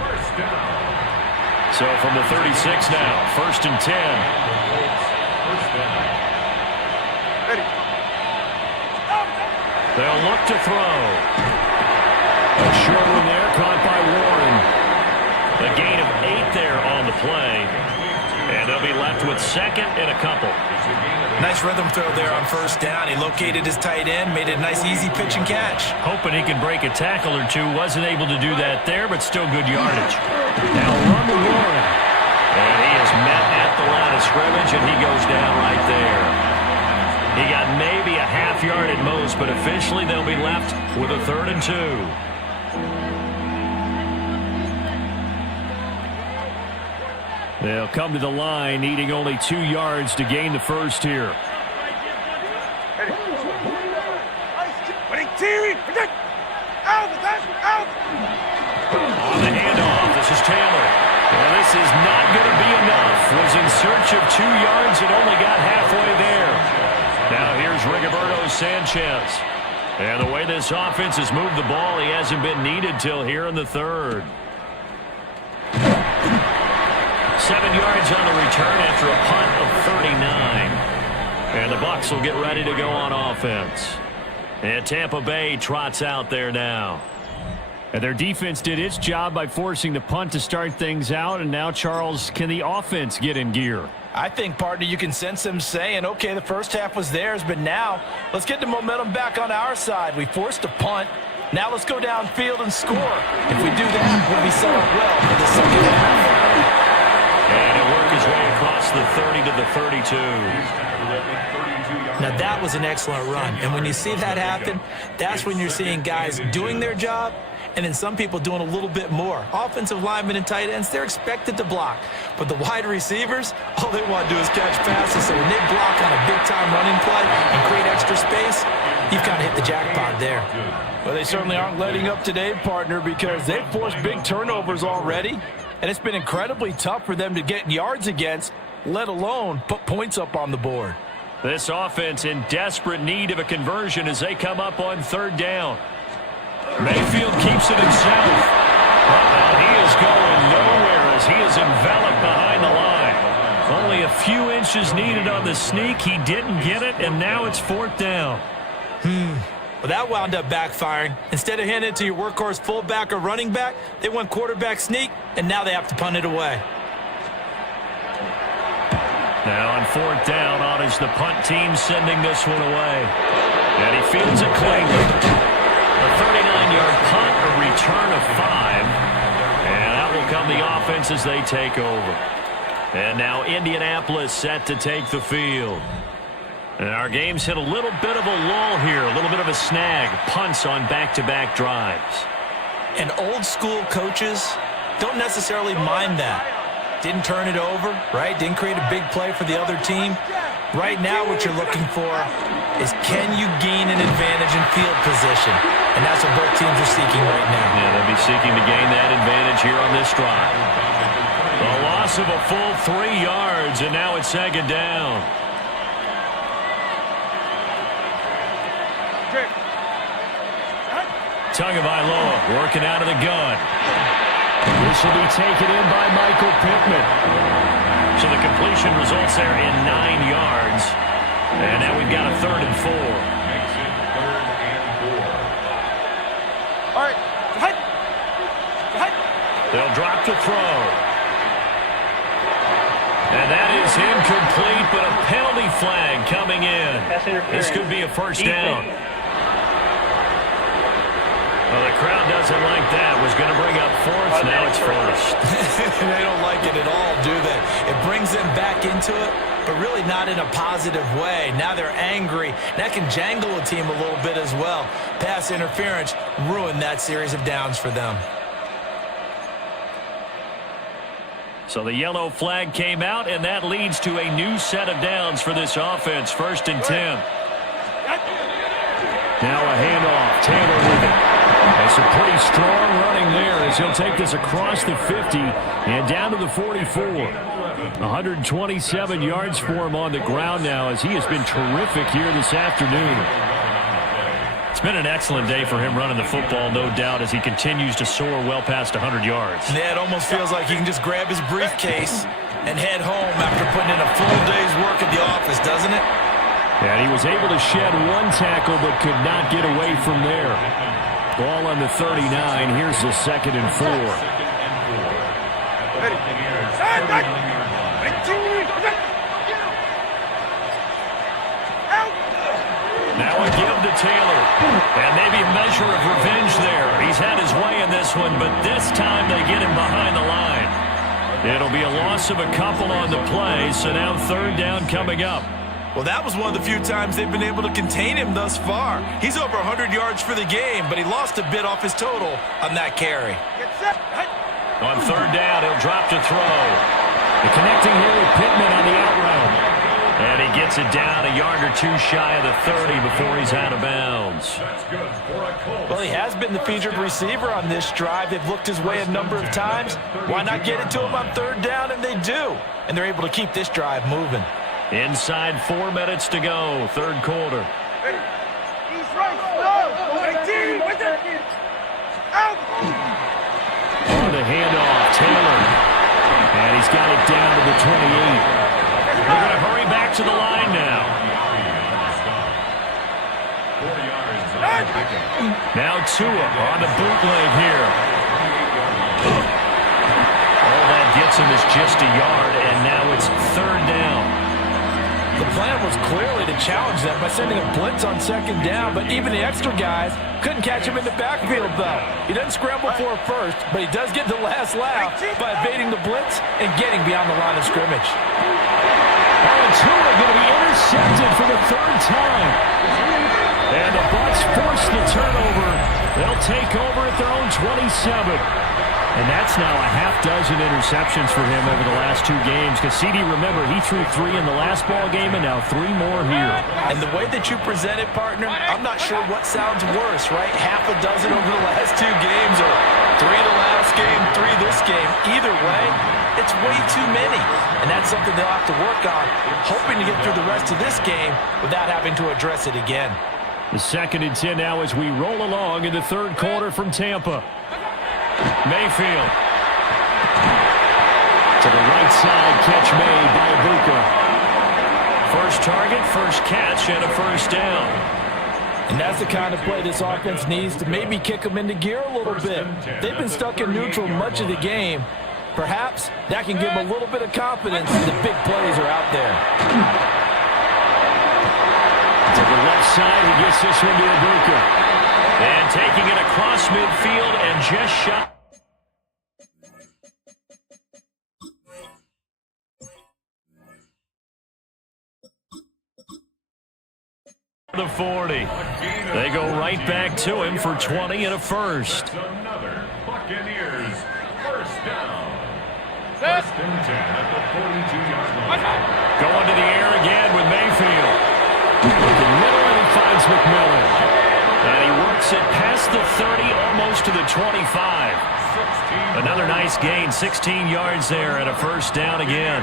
first down. So from the 36 now, 1st and 10. The Colts first down. Ready. They'll look to throw. A short one there, caught by Warren. A gain of 8 there on the play. And they'll be left with 2nd and a couple. Nice rhythm throw there on 1st down. He located his tight end, made it a nice, easy pitch and catch. Hoping he can break a tackle or two. Wasn't able to do that there, but still good yardage. Now run to Warren. And he is met at the line of scrimmage, and he goes down right there. He got maybe a half yard at most, but officially they'll be left with a 3rd and 2. They'll come to the line, needing only 2 yards to gain the first here. Ready. Winning team. Out. On the handoff, this is Taylor. Well, this is not going to be enough. Was in search of 2 yards and only got halfway there. Now here's Rigoberto Sanchez. And the way this offense has moved the ball, he hasn't been needed till here in the 3rd. 7 yards on the return after a punt of 39. And the Bucs will get ready to go on offense. And Tampa Bay trots out there now. And their defense did its job by forcing the punt to start things out. And now, Charles, can the offense get in gear? I think, partner, you can sense them saying, okay, the first half was theirs, but now let's get the momentum back on our side. We forced a punt. Now let's go downfield and score. If we do that, we'll be set up well for the second half. And he'll work his way across the 30 to the 32. Now that was an excellent run. And when you see that happen, that's when you're seeing guys doing their job and then some people doing a little bit more. Offensive linemen and tight ends, they're expected to block. But the wide receivers, all they want to do is catch passes. So when they block on a big-time running play and create extra space, you've kind of hit the jackpot there. Well, they certainly aren't letting up today, partner, because they've forced big turnovers already. And it's been incredibly tough for them to get yards against, let alone put points up on the board. This offense in desperate need of a conversion as they come up on 3rd down. Mayfield keeps it himself. He is going nowhere as he is enveloped behind the line. Only a few inches needed on the sneak. He didn't get it, and now it's 4th down. Well, that wound up backfiring. Instead of handing it to your workhorse fullback or running back, they went quarterback sneak, and now they have to punt it away. Now on 4th down, on is the punt team sending this one away. And he fields it cleanly. A 39-yard punt, a return of 5. And out will come the offense as they take over. And now Indianapolis set to take the field. And our game's hit a little bit of a lull here, a little bit of a snag. Punts on back-to-back drives. And old-school coaches don't necessarily mind that. Didn't turn it over, right? Didn't create a big play for the other team. Right now what you're looking for is can you gain an advantage in field position? And that's what both teams are seeking right now. Yeah, they'll be seeking to gain that advantage here on this drive. A loss of a full 3 yards, and now it's 2nd down. Tagovailoa working out of the gun. This will be taken in by Michael Pittman. So the completion results there in 9 yards. And now we've got a 3rd and 4. Makes it 3rd and 4. All right. They'll drop to throw. And that is incomplete, but a penalty flag coming in. This could be a first down. Well, the crowd doesn't like that. Was going to bring up 4th. Now it's 1st. They don't like it at all, do they? It brings them back into it, but really not in a positive way. Now they're angry. That can jangle a team a little bit as well. Pass interference ruined that series of downs for them. So the yellow flag came out, and that leads to a new set of downs for this offense. 1st and 10. Now a handoff. Taylor with it. And some pretty strong running there as he'll take this across the 50 and down to the 44. 127 yards for him on the ground now as he has been terrific here this afternoon. It's been an excellent day for him running the football, no doubt, as he continues to soar well past 100 yards. Yeah, it almost feels like he can just grab his briefcase and head home after putting in a full day's work at the office, doesn't it? And he was able to shed one tackle but could not get away from there. Ball on the 39. Here's the 2nd and 4. Now a give to Taylor. And maybe a measure of revenge there. He's had his way in this one, but this time they get him behind the line. It'll be a loss of a couple on the play, so now 3rd down coming up. Well, that was one of the few times they've been able to contain him thus far. He's over 100 yards for the game, but he lost a bit off his total on that carry. On 3rd down, he'll drop to throw. The connecting here with Pittman on the out route. And he gets it down a yard or two shy of the 30 before he's out of bounds. Well, he has been the featured receiver on this drive. They've looked his way a number of times. Why not get it to him on 3rd down? And they do. And they're able to keep this drive moving. Inside 4 minutes to go, 3rd quarter. He's right. On the handoff, Taylor. And he's got it down to the 28. They're going to hurry back to the line now. Now Tua on the bootleg here. All that gets him is just a yard, and now it's 3rd down. The plan was clearly to challenge them by sending a blitz on 2nd down, but even the extra guys couldn't catch him in the backfield, though. He doesn't scramble for a first, but he does get the last laugh by evading the blitz and getting beyond the line of scrimmage. And Tua going to be intercepted for the 3rd time. And the Bucs force the turnover. They'll take over at their own 27. And that's now a half-dozen interceptions for him over the last 2 games. Because CD, remember, he threw 3 in the last ball game and now 3 more here. And the way that you present it, partner, I'm not sure what sounds worse, right? Half a dozen over the last 2 games or 3 the last game, 3 this game. Either way, it's way too many. And that's something they'll have to work on, hoping to get through the rest of this game without having to address it again. The 2nd and 10 now as we roll along in the 3rd quarter from Tampa. Mayfield. To the right side, catch made by Ibuka. First target, first catch, and a 1st down. And that's the kind of play this offense needs to maybe kick them into gear a little bit. They've been stuck in neutral much of the game. Perhaps that can give them a little bit of confidence that big plays are out there. To the left side, he gets this one to Ibuka. And taking it across midfield and just shot. The 40. They go right back to him for 20 and a first. Another Buccaneers 1st down. 1st and 10 at the 42-yard line. Going to the air again with Mayfield. Looking middle and he finds McMillan. And he works it past the 30, almost to the 25. Another nice gain, 16 yards there and a 1st down again.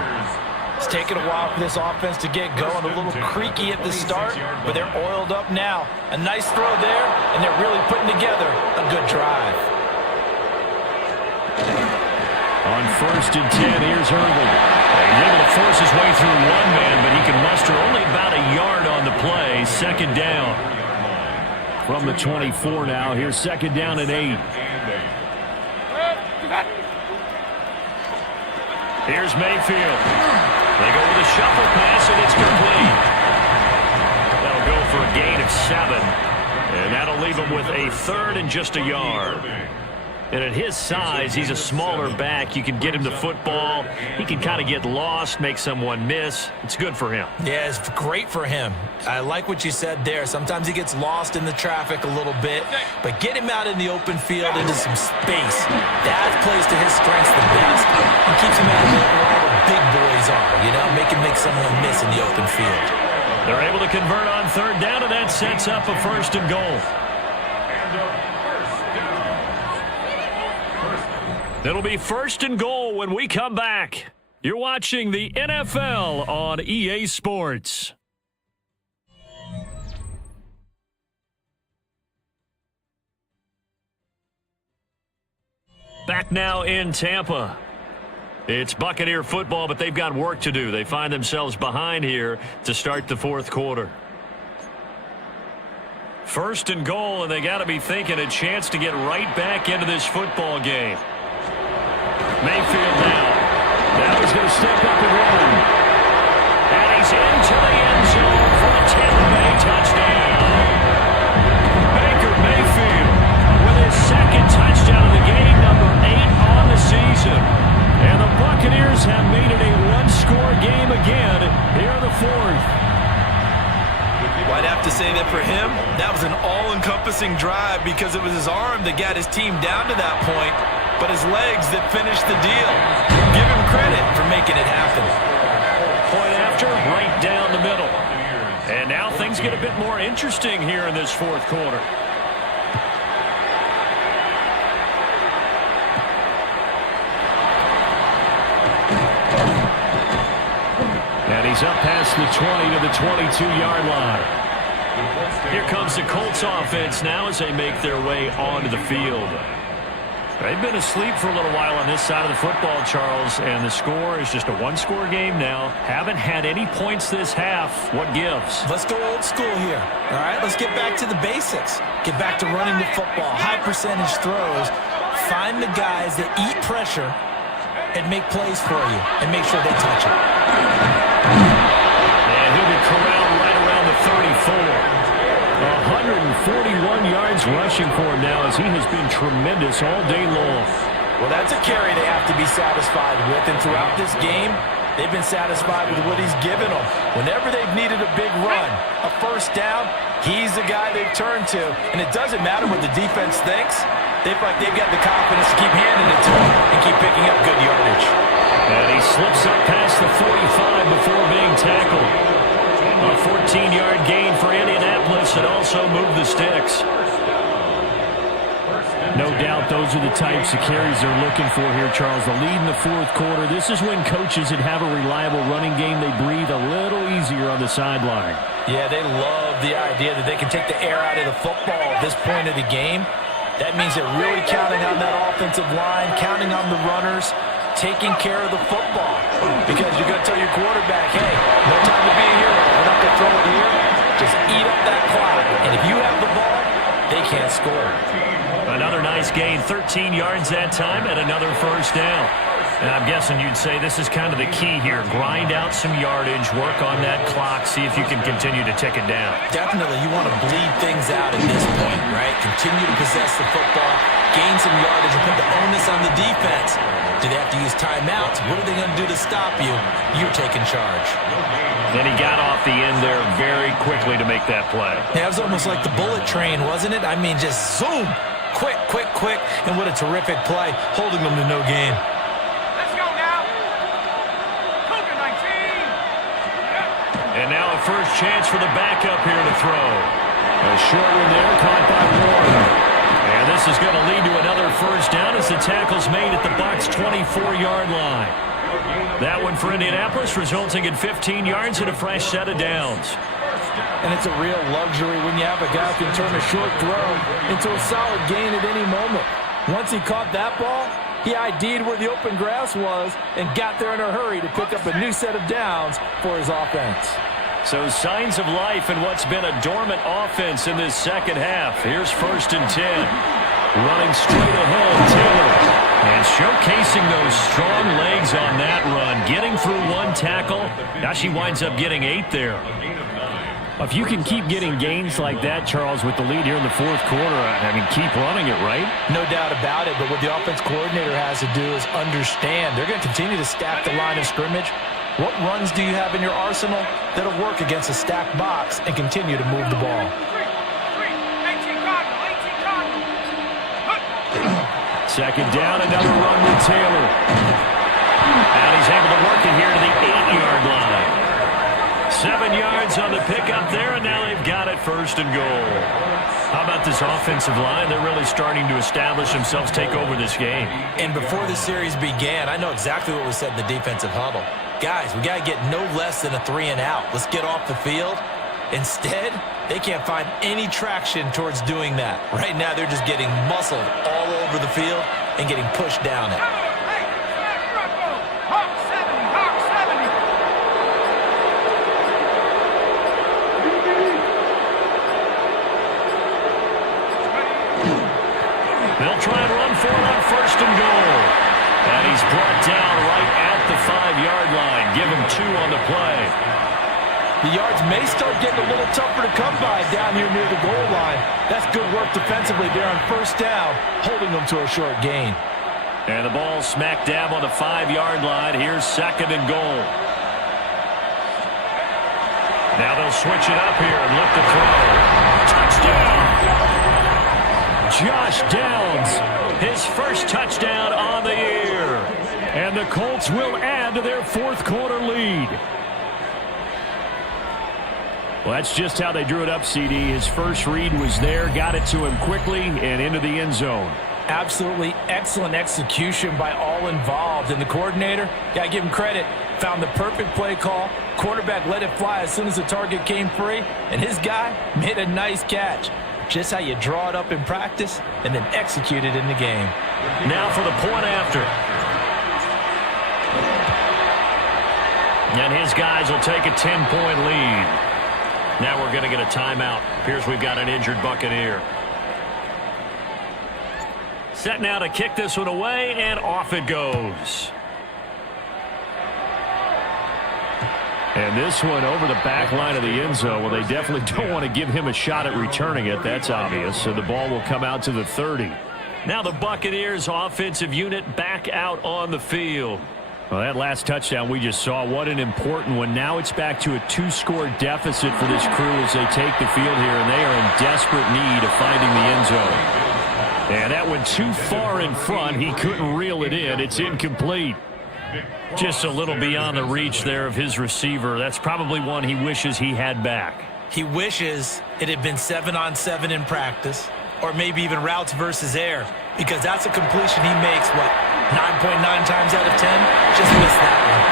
It's taken a while for this offense to get going. A little creaky at the start, but they're oiled up now. A nice throw there, and they're really putting together a good drive. On 1st and 10, here's Irvin. He's able to force his way through 1 man, but he can muster only about a yard on the play. 2nd down. From the 24 now, here's 2nd down and 8. Here's Mayfield. They go with a shuffle pass, and it's complete. That'll go for a gain of 7. And that'll leave him with a 3rd and just a yard. And at his size, he's a smaller back. You can get him the football. He can kind of get lost, make someone miss. It's good for him. Yeah, it's great for him. I like what you said there. Sometimes he gets lost in the traffic a little bit, but get him out in the open field into some space. That plays to his strengths the best and keeps him out of there where all the big boys are, you know, make someone miss in the open field. They're able to convert on 3rd down, and that sets up a 1st and goal. It'll be 1st and goal when we come back. You're watching the NFL on EA Sports. Back now in Tampa. It's Buccaneer football, but they've got work to do. They find themselves behind here to start the fourth quarter. First and goal, and they got to be thinking a chance to get right back into this football game. Mayfield now. Now he's going to step up and run. And he's into the end zone for a Tampa Bay touchdown. Baker Mayfield with his second touchdown of the game, number 8 on the season. And the Buccaneers have made it a one-score game again here in the fourth. Well, I'd have to say that for him, that was an all-encompassing drive because it was his arm that got his team down to that point, but his legs that finished the deal. Give him credit for making it happen. Point after, right down the middle. And now things get a bit more interesting here in this fourth quarter. And he's up past the 20 to the 22-yard line. Here comes the Colts offense now as they make their way onto the field. They've been asleep for a little while on this side of the football, Charles, and the score is just a one-score game now. Haven't had any points this half. What gives? Let's go old school here. All right, let's get back to the basics. Get back to running the football, high-percentage throws. Find the guys that eat pressure and make plays for you and make sure they touch it. And he'll be corralled right around the 34. 141 yards rushing for him now as he has been tremendous all day long. Well, that's a carry they have to be satisfied with, and throughout this game, they've been satisfied with what he's given them. Whenever they've needed a big run, a first down, he's the guy they've turned to, and it doesn't matter what the defense thinks. They feel like they've got the confidence to keep handing it to him and keep picking up good yardage. And he slips up past the 45 before being tackled. A 14-yard gain for Indianapolis and also moved the sticks. No doubt those are the types of carries they're looking for here, Charles. The lead in the fourth quarter. This is when coaches that have a reliable running game, they breathe a little easier on the sideline. Yeah, they love the idea that they can take the air out of the football at this point of the game. That means they're really counting on that offensive line, counting on the runners, taking care of the football. Because you're going to tell your quarterback, hey, no time to be a hero. We're not going to throw it here. Just eat up that clock. And if you have the ball, they can't score. Another nice gain, 13 yards that time, and another first down. And I'm guessing you'd say this is kind of the key here. Grind out some yardage, work on that clock, see if you can continue to tick it down. Definitely, you want to bleed things out at this point, right? Continue to possess the football, gain some yardage, and put the onus on the defense. Do they have to use timeouts? What are they going to do to stop you? You're taking charge. Then he got off the end there very quickly to make that play. Yeah, it was almost like the bullet train, wasn't it? I mean, just zoom. Quick, quick, quick. And what a terrific play, holding them to no gain. Let's go now. Cougar 19. And now a first chance for the backup here to throw. A short one there, caught by Ward. And this is going to lead to another first down as the tackle's made at the Bucs' 24-yard line. That one for Indianapolis, resulting in 15 yards and a fresh set of downs. And it's a real luxury when you have a guy who can turn a short throw into a solid gain at any moment. Once he caught that ball, he ID'd where the open grass was and got there in a hurry to pick up a new set of downs for his offense. So signs of life in what's been a dormant offense in this second half. Here's 1st and 10. Running straight ahead, Taylor. And showcasing those strong legs on that run. Getting through one tackle. Now she winds up getting 8 there. If you can keep getting gains like that, Charles, with the lead here in the fourth quarter, I mean, keep running it, right? No doubt about it, but what the offense coordinator has to do is understand. They're going to continue to stack the line of scrimmage. What runs do you have in your arsenal that'll work against a stacked box and continue to move the ball? 18 Cardinal. Second down, another run with Taylor. And he's able to work it here to the 8-yard line. 7 yards on the pickup there, and now they've got it first and goal. How about this offensive line? They're really starting to establish themselves, take over this game. And before the series began, I know exactly what was said in the defensive huddle. Guys, we got to get no less than a 3-and-out. Let's get off the field. Instead, they can't find any traction towards doing that. Right now, they're just getting muscled all over the field and getting pushed down it. They'll try and run for it on first and goal. And he's brought down right at the 5-yard line. Give him 2 on the play. The yards may start getting a little tougher to come by down here near the goal line. That's good work defensively there on first down, holding them to a short gain. And the ball smack dab on the 5-yard line. Here's second and goal. Now they'll switch it up here and look to throw. Touchdown! Josh Downs, his first touchdown on the year. And the Colts will add to their fourth quarter lead. Well, that's just how they drew it up, CD. His first read was there, got it to him quickly, and into the end zone. Absolutely excellent execution by all involved. And the coordinator, got to give him credit, found the perfect play call. Quarterback let it fly as soon as the target came free, and his guy made a nice catch. Just how you draw it up in practice and then execute it in the game. Now for the point after. And his guys will take a 10-point lead. Now we're going to get a timeout. Appears we've got an injured Buccaneer. Set now to kick this one away, and off it goes. And this one over the back line of the end zone. Well, they definitely don't want to give him a shot at returning it. That's obvious. So the ball will come out to the 30. Now the Buccaneers offensive unit back out on the field. Well, that last touchdown we just saw, what an important one. Now it's back to a 2-score deficit for this crew as they take the field here, and they are in desperate need of finding the end zone. And that went too far in front. He couldn't reel it in. It's incomplete. Just a little beyond the reach there of his receiver. That's probably one he wishes he had back. He wishes it had been 7-on-7 in practice, or maybe even routes versus air, because that's a completion he makes, 9.9 times out of 10? Just missed that one.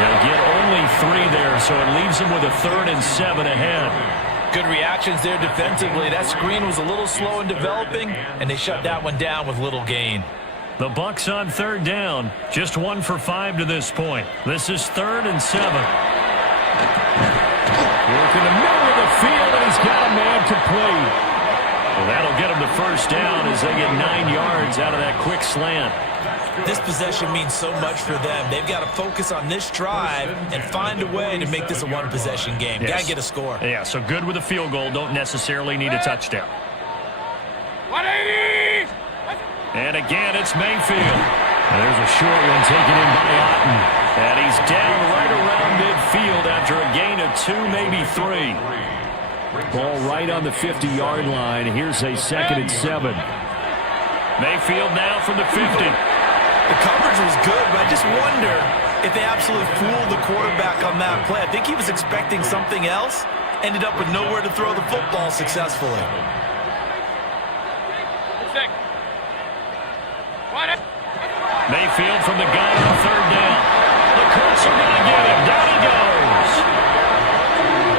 They'll get only 3 there, so it leaves him with a 3rd and 7 ahead. Good reactions there defensively. That screen was a little slow in developing, and they shut that one down with little gain. The Bucs on 3rd down. Just 1 for 5 to this point. This is 3rd and 7. Working the middle of the field, and he's got a man complete. Well, that'll get him the first down as they get 9 yards out of that quick slant. This possession means so much for them. They've got to focus on this drive and find a way to make this a one-possession game. Yes. Got to get a score. Yeah, so good with a field goal. Don't necessarily need a touchdown. 180! And again, it's Mayfield. And there's a short one taken in by Otten. And he's down right around midfield after a gain of 2, maybe 3. Ball right on the 50-yard line. Here's a 2nd and 7. Mayfield now from the 50. The coverage was good, but I just wonder if they absolutely fooled the quarterback on that play. I think he was expecting something else. Ended up with nowhere to throw the football successfully. Mayfield from the gun on 3rd down. The Colts are going to get him. Down he goes.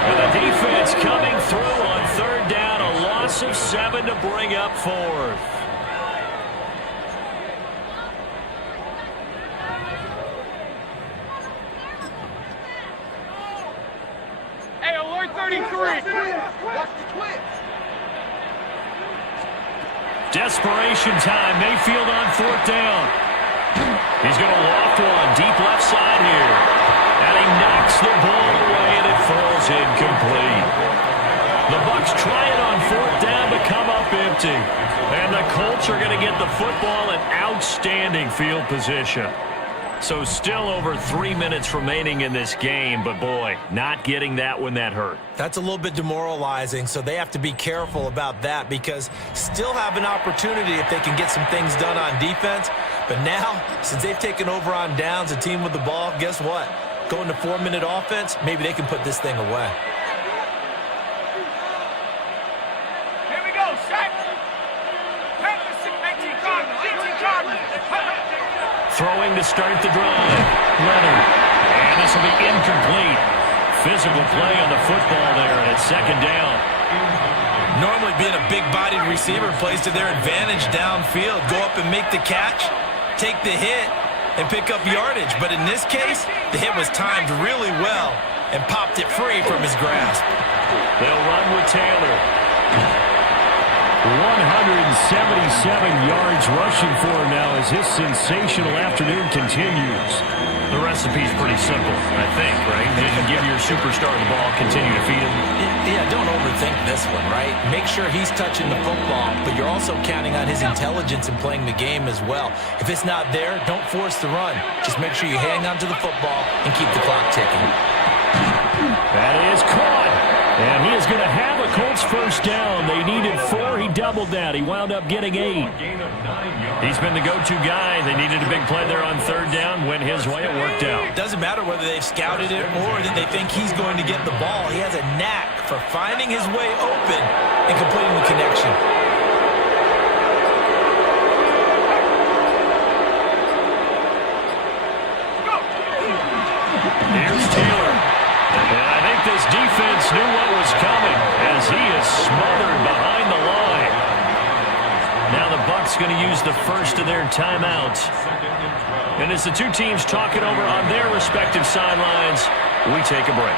And the defense coming through on 3rd down. A loss of 7 to bring up 4th. Hey, alert 33! Watch the twist! Desperation time. Mayfield on 4th down. He's going to loft one deep left side here. And he knocks the ball away, and it falls incomplete. The Bucs try it on 4th down to come up empty. And the Colts are going to get the football in outstanding field position. So still over 3 minutes remaining in this game, but boy, not getting that when that hurt. That's a little bit demoralizing, so they have to be careful about that because still have an opportunity if they can get some things done on defense. But now, since they've taken over on downs, a team with the ball, guess what? Going to 4-minute offense, maybe they can put this thing away. Here we go, set. 18 Cardinal, 18 Cardinal. Throwing to start the drive. Leonard. And this will be incomplete. Physical play on the football there, and it's second down. Normally being a big-bodied receiver plays to their advantage downfield. Go up and make the catch, take the hit, and pick up yardage. But in this case, the hit was timed really well and popped it free from his grasp. They'll run with Taylor. 177 yards rushing for him now as his sensational afternoon continues. The recipe's pretty simple, I think, right? You can give your superstar the ball, continue to feed him. Yeah, don't overthink this one, right? Make sure he's touching the football, but you're also counting on his intelligence in playing the game as well. If it's not there, don't force the run. Just make sure you hang on to the football and keep the clock ticking. That is caught. And he is going to have a Colts first down. They needed 4. He doubled that. He wound up getting 8. He's been the go-to guy. They needed a big play there on third down. Went his way. It worked out. It doesn't matter whether they've scouted it or that they think he's going to get the ball. He has a knack for finding his way open and completing the connection. Here's Taylor. And I think this defense knew what was coming as he is smothered behind the line. Now the Bucs going to use the first of their timeouts. And as the two teams talk it over on their respective sidelines, we take a break.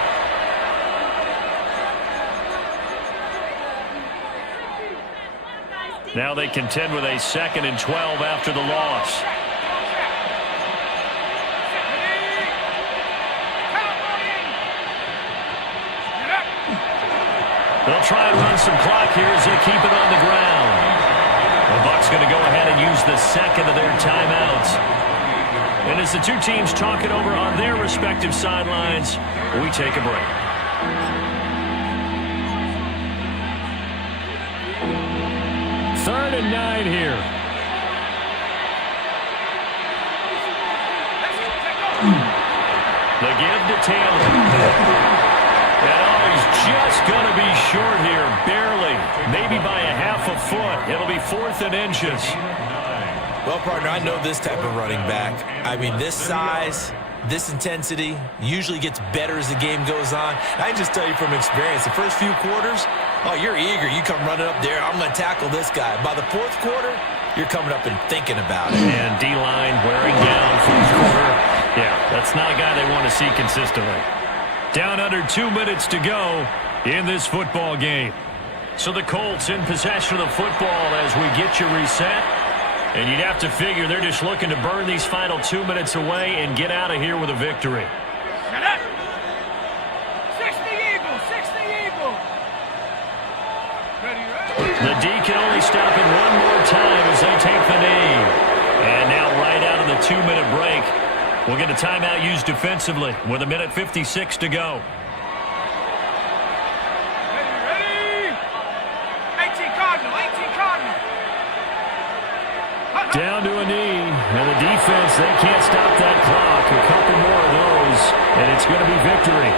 Now they contend with a 2nd and 12 after the loss. They'll try and run some clock here as they keep it on the ground. The Bucs going to go ahead and use the second of their timeouts. And as the two teams talk it over on their respective sidelines, we take a break. Third and 9 here. The give to Taylor. And he's just going to be short here, barely, maybe by a half a foot. It'll be 4th and inches. Well, partner, I know this type of running back. I mean, this size, this intensity usually gets better as the game goes on. And I can just tell you from experience, the first few quarters, oh, you're eager. You come running up there, I'm going to tackle this guy. By the 4th quarter, you're coming up and thinking about it. And D-line wearing down 4th quarter. Yeah, that's not a guy they want to see consistently. Down under 2 minutes to go in this football game. So the Colts in possession of the football as we get you reset. And you'd have to figure they're just looking to burn these final 2 minutes away and get out of here with a victory. 60 Eagle, 60 Eagle. Ready, ready. The D can only stop it one more time as they take the knee. And now right out of the 2-minute break, we'll get a timeout used defensively with 1:56 to go. Ready, ready. 18 Cardinal, 18 Cardinal. Down to a knee, and the defense, they can't stop that clock. A couple more of those, and it's going to be victory.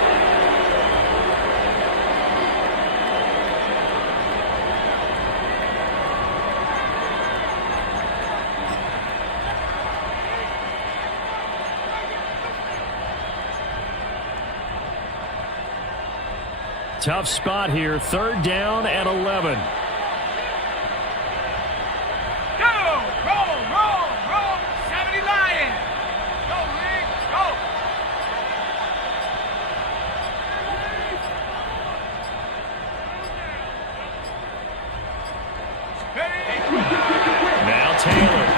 Tough spot here, 3rd down and 11. Go, roll, roll, roll. 70 Lions. Go, Rick, go. Now Taylor.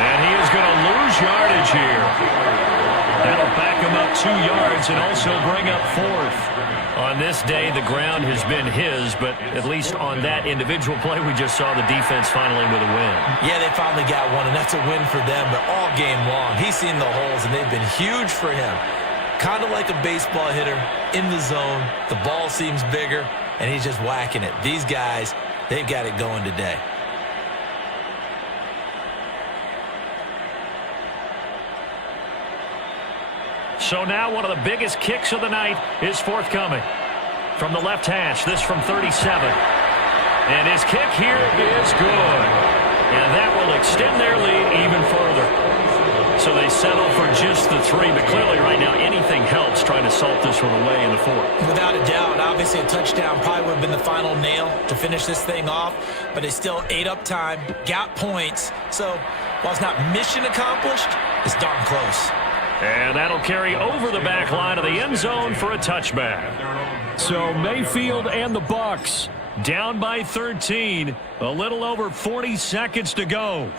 And he is going to lose yardage here. That'll back him up 2 yards and also bring up 4th. On this day, the ground has been his, but at least on that individual play, we just saw the defense finally with a win. Yeah, they finally got one, and that's a win for them. But all game long, he's seen the holes, and they've been huge for him. Kind of like a baseball hitter in the zone. The ball seems bigger, and he's just whacking it. These guys, they've got it going today. So now one of the biggest kicks of the night is forthcoming. From the left hash, this from 37. And his kick here is good. And that will extend their lead even further. So they settle for just the 3, but clearly right now anything helps trying to salt this one away in the 4th. Without a doubt, obviously a touchdown probably would have been the final nail to finish this thing off, but it's still ate up time, got points. So while it's not mission accomplished, it's darn close. And that'll carry over the back line of the end zone for a touchback. So Mayfield and the Bucs down by 13, a little over 40 seconds to go.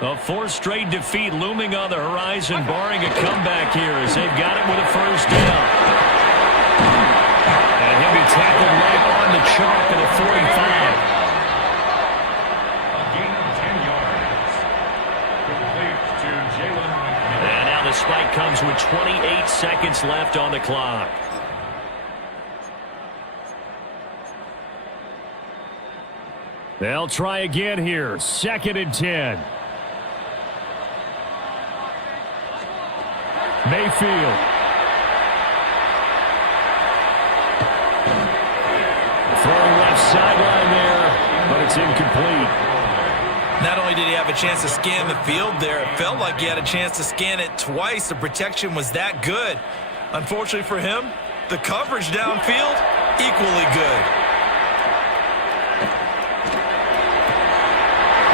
A 4th straight defeat looming on the horizon, barring a comeback here as they've got it with a first down. And he'll be tackled right on the chalk at a 45. A gain of 10 yards. Complete to Jalen. And now the spike comes with 28 seconds left on the clock. They'll try again here. 2nd and 10. Mayfield. Throwing left sideline there, but it's incomplete. Not only did he have a chance to scan the field there, it felt like he had a chance to scan it twice. The protection was that good. Unfortunately for him, the coverage downfield, equally good.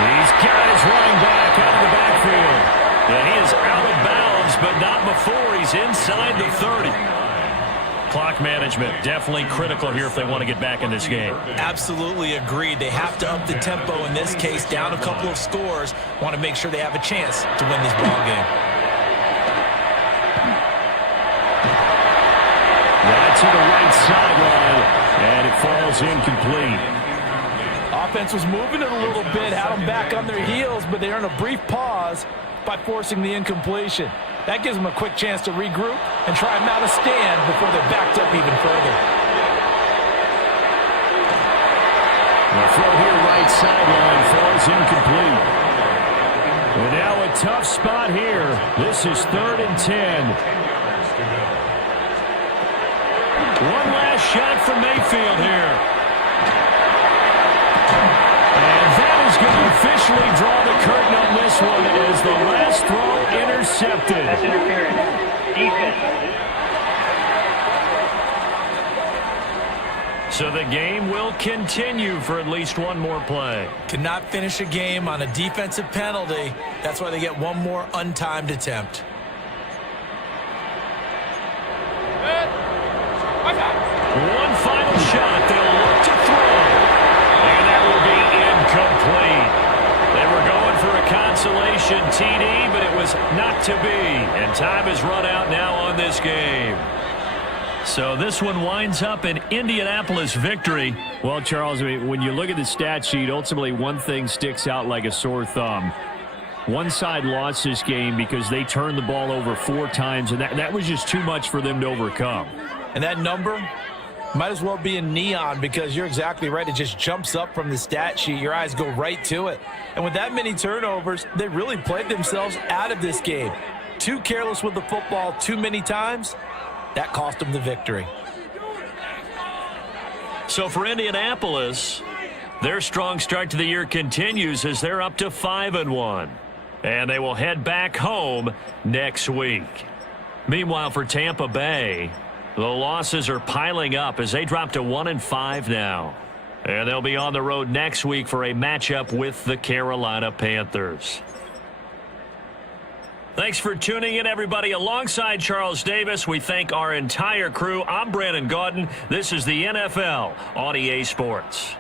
He's got his running back out of the backfield. And he is out of bounds, but not before he's inside the 30. Clock management definitely critical here if they want to get back in this game. Absolutely agreed. They have to up the tempo in this case, down a couple of scores. Want to make sure they have a chance to win this ball game. Right to the right sideline, and it falls incomplete. Offense was moving it a little bit, had them back on their heels, but they earned a brief pause by forcing the incompletion. That gives them a quick chance to regroup and try and mount a stand before they're backed up even further. The throw here right sideline falls incomplete. And now a tough spot here. This is 3rd and 10. One last shot from Mayfield here. And that is going to officially draw the curtain on this one as the last throw intercepted. That's interference. Defense. So the game will continue for at least one more play. Cannot finish a game on a defensive penalty. That's why they get one more untimed attempt. One final shot. They'll look to throw. And that will be incomplete. They were going for a consolation TD, but it was not to be. And time has run out now on this game. So this one winds up an Indianapolis victory. Well, Charles, I mean, when you look at the stat sheet, ultimately one thing sticks out like a sore thumb. One side lost this game because they turned the ball over 4 times, and that was just too much for them to overcome. And that number might as well be in neon because you're exactly right. It just jumps up from the stat sheet. Your eyes go right to it. And with that many turnovers, they really played themselves out of this game. Too careless with the football too many times. That cost them the victory. So for Indianapolis, their strong start to the year continues as they're up to 5-1. And they will head back home next week. Meanwhile, for Tampa Bay, the losses are piling up as they drop to 1-5 now. And they'll be on the road next week for a matchup with the Carolina Panthers. Thanks for tuning in, everybody. Alongside Charles Davis, we thank our entire crew. I'm Brandon Gaudin. This is the NFL on EA Sports.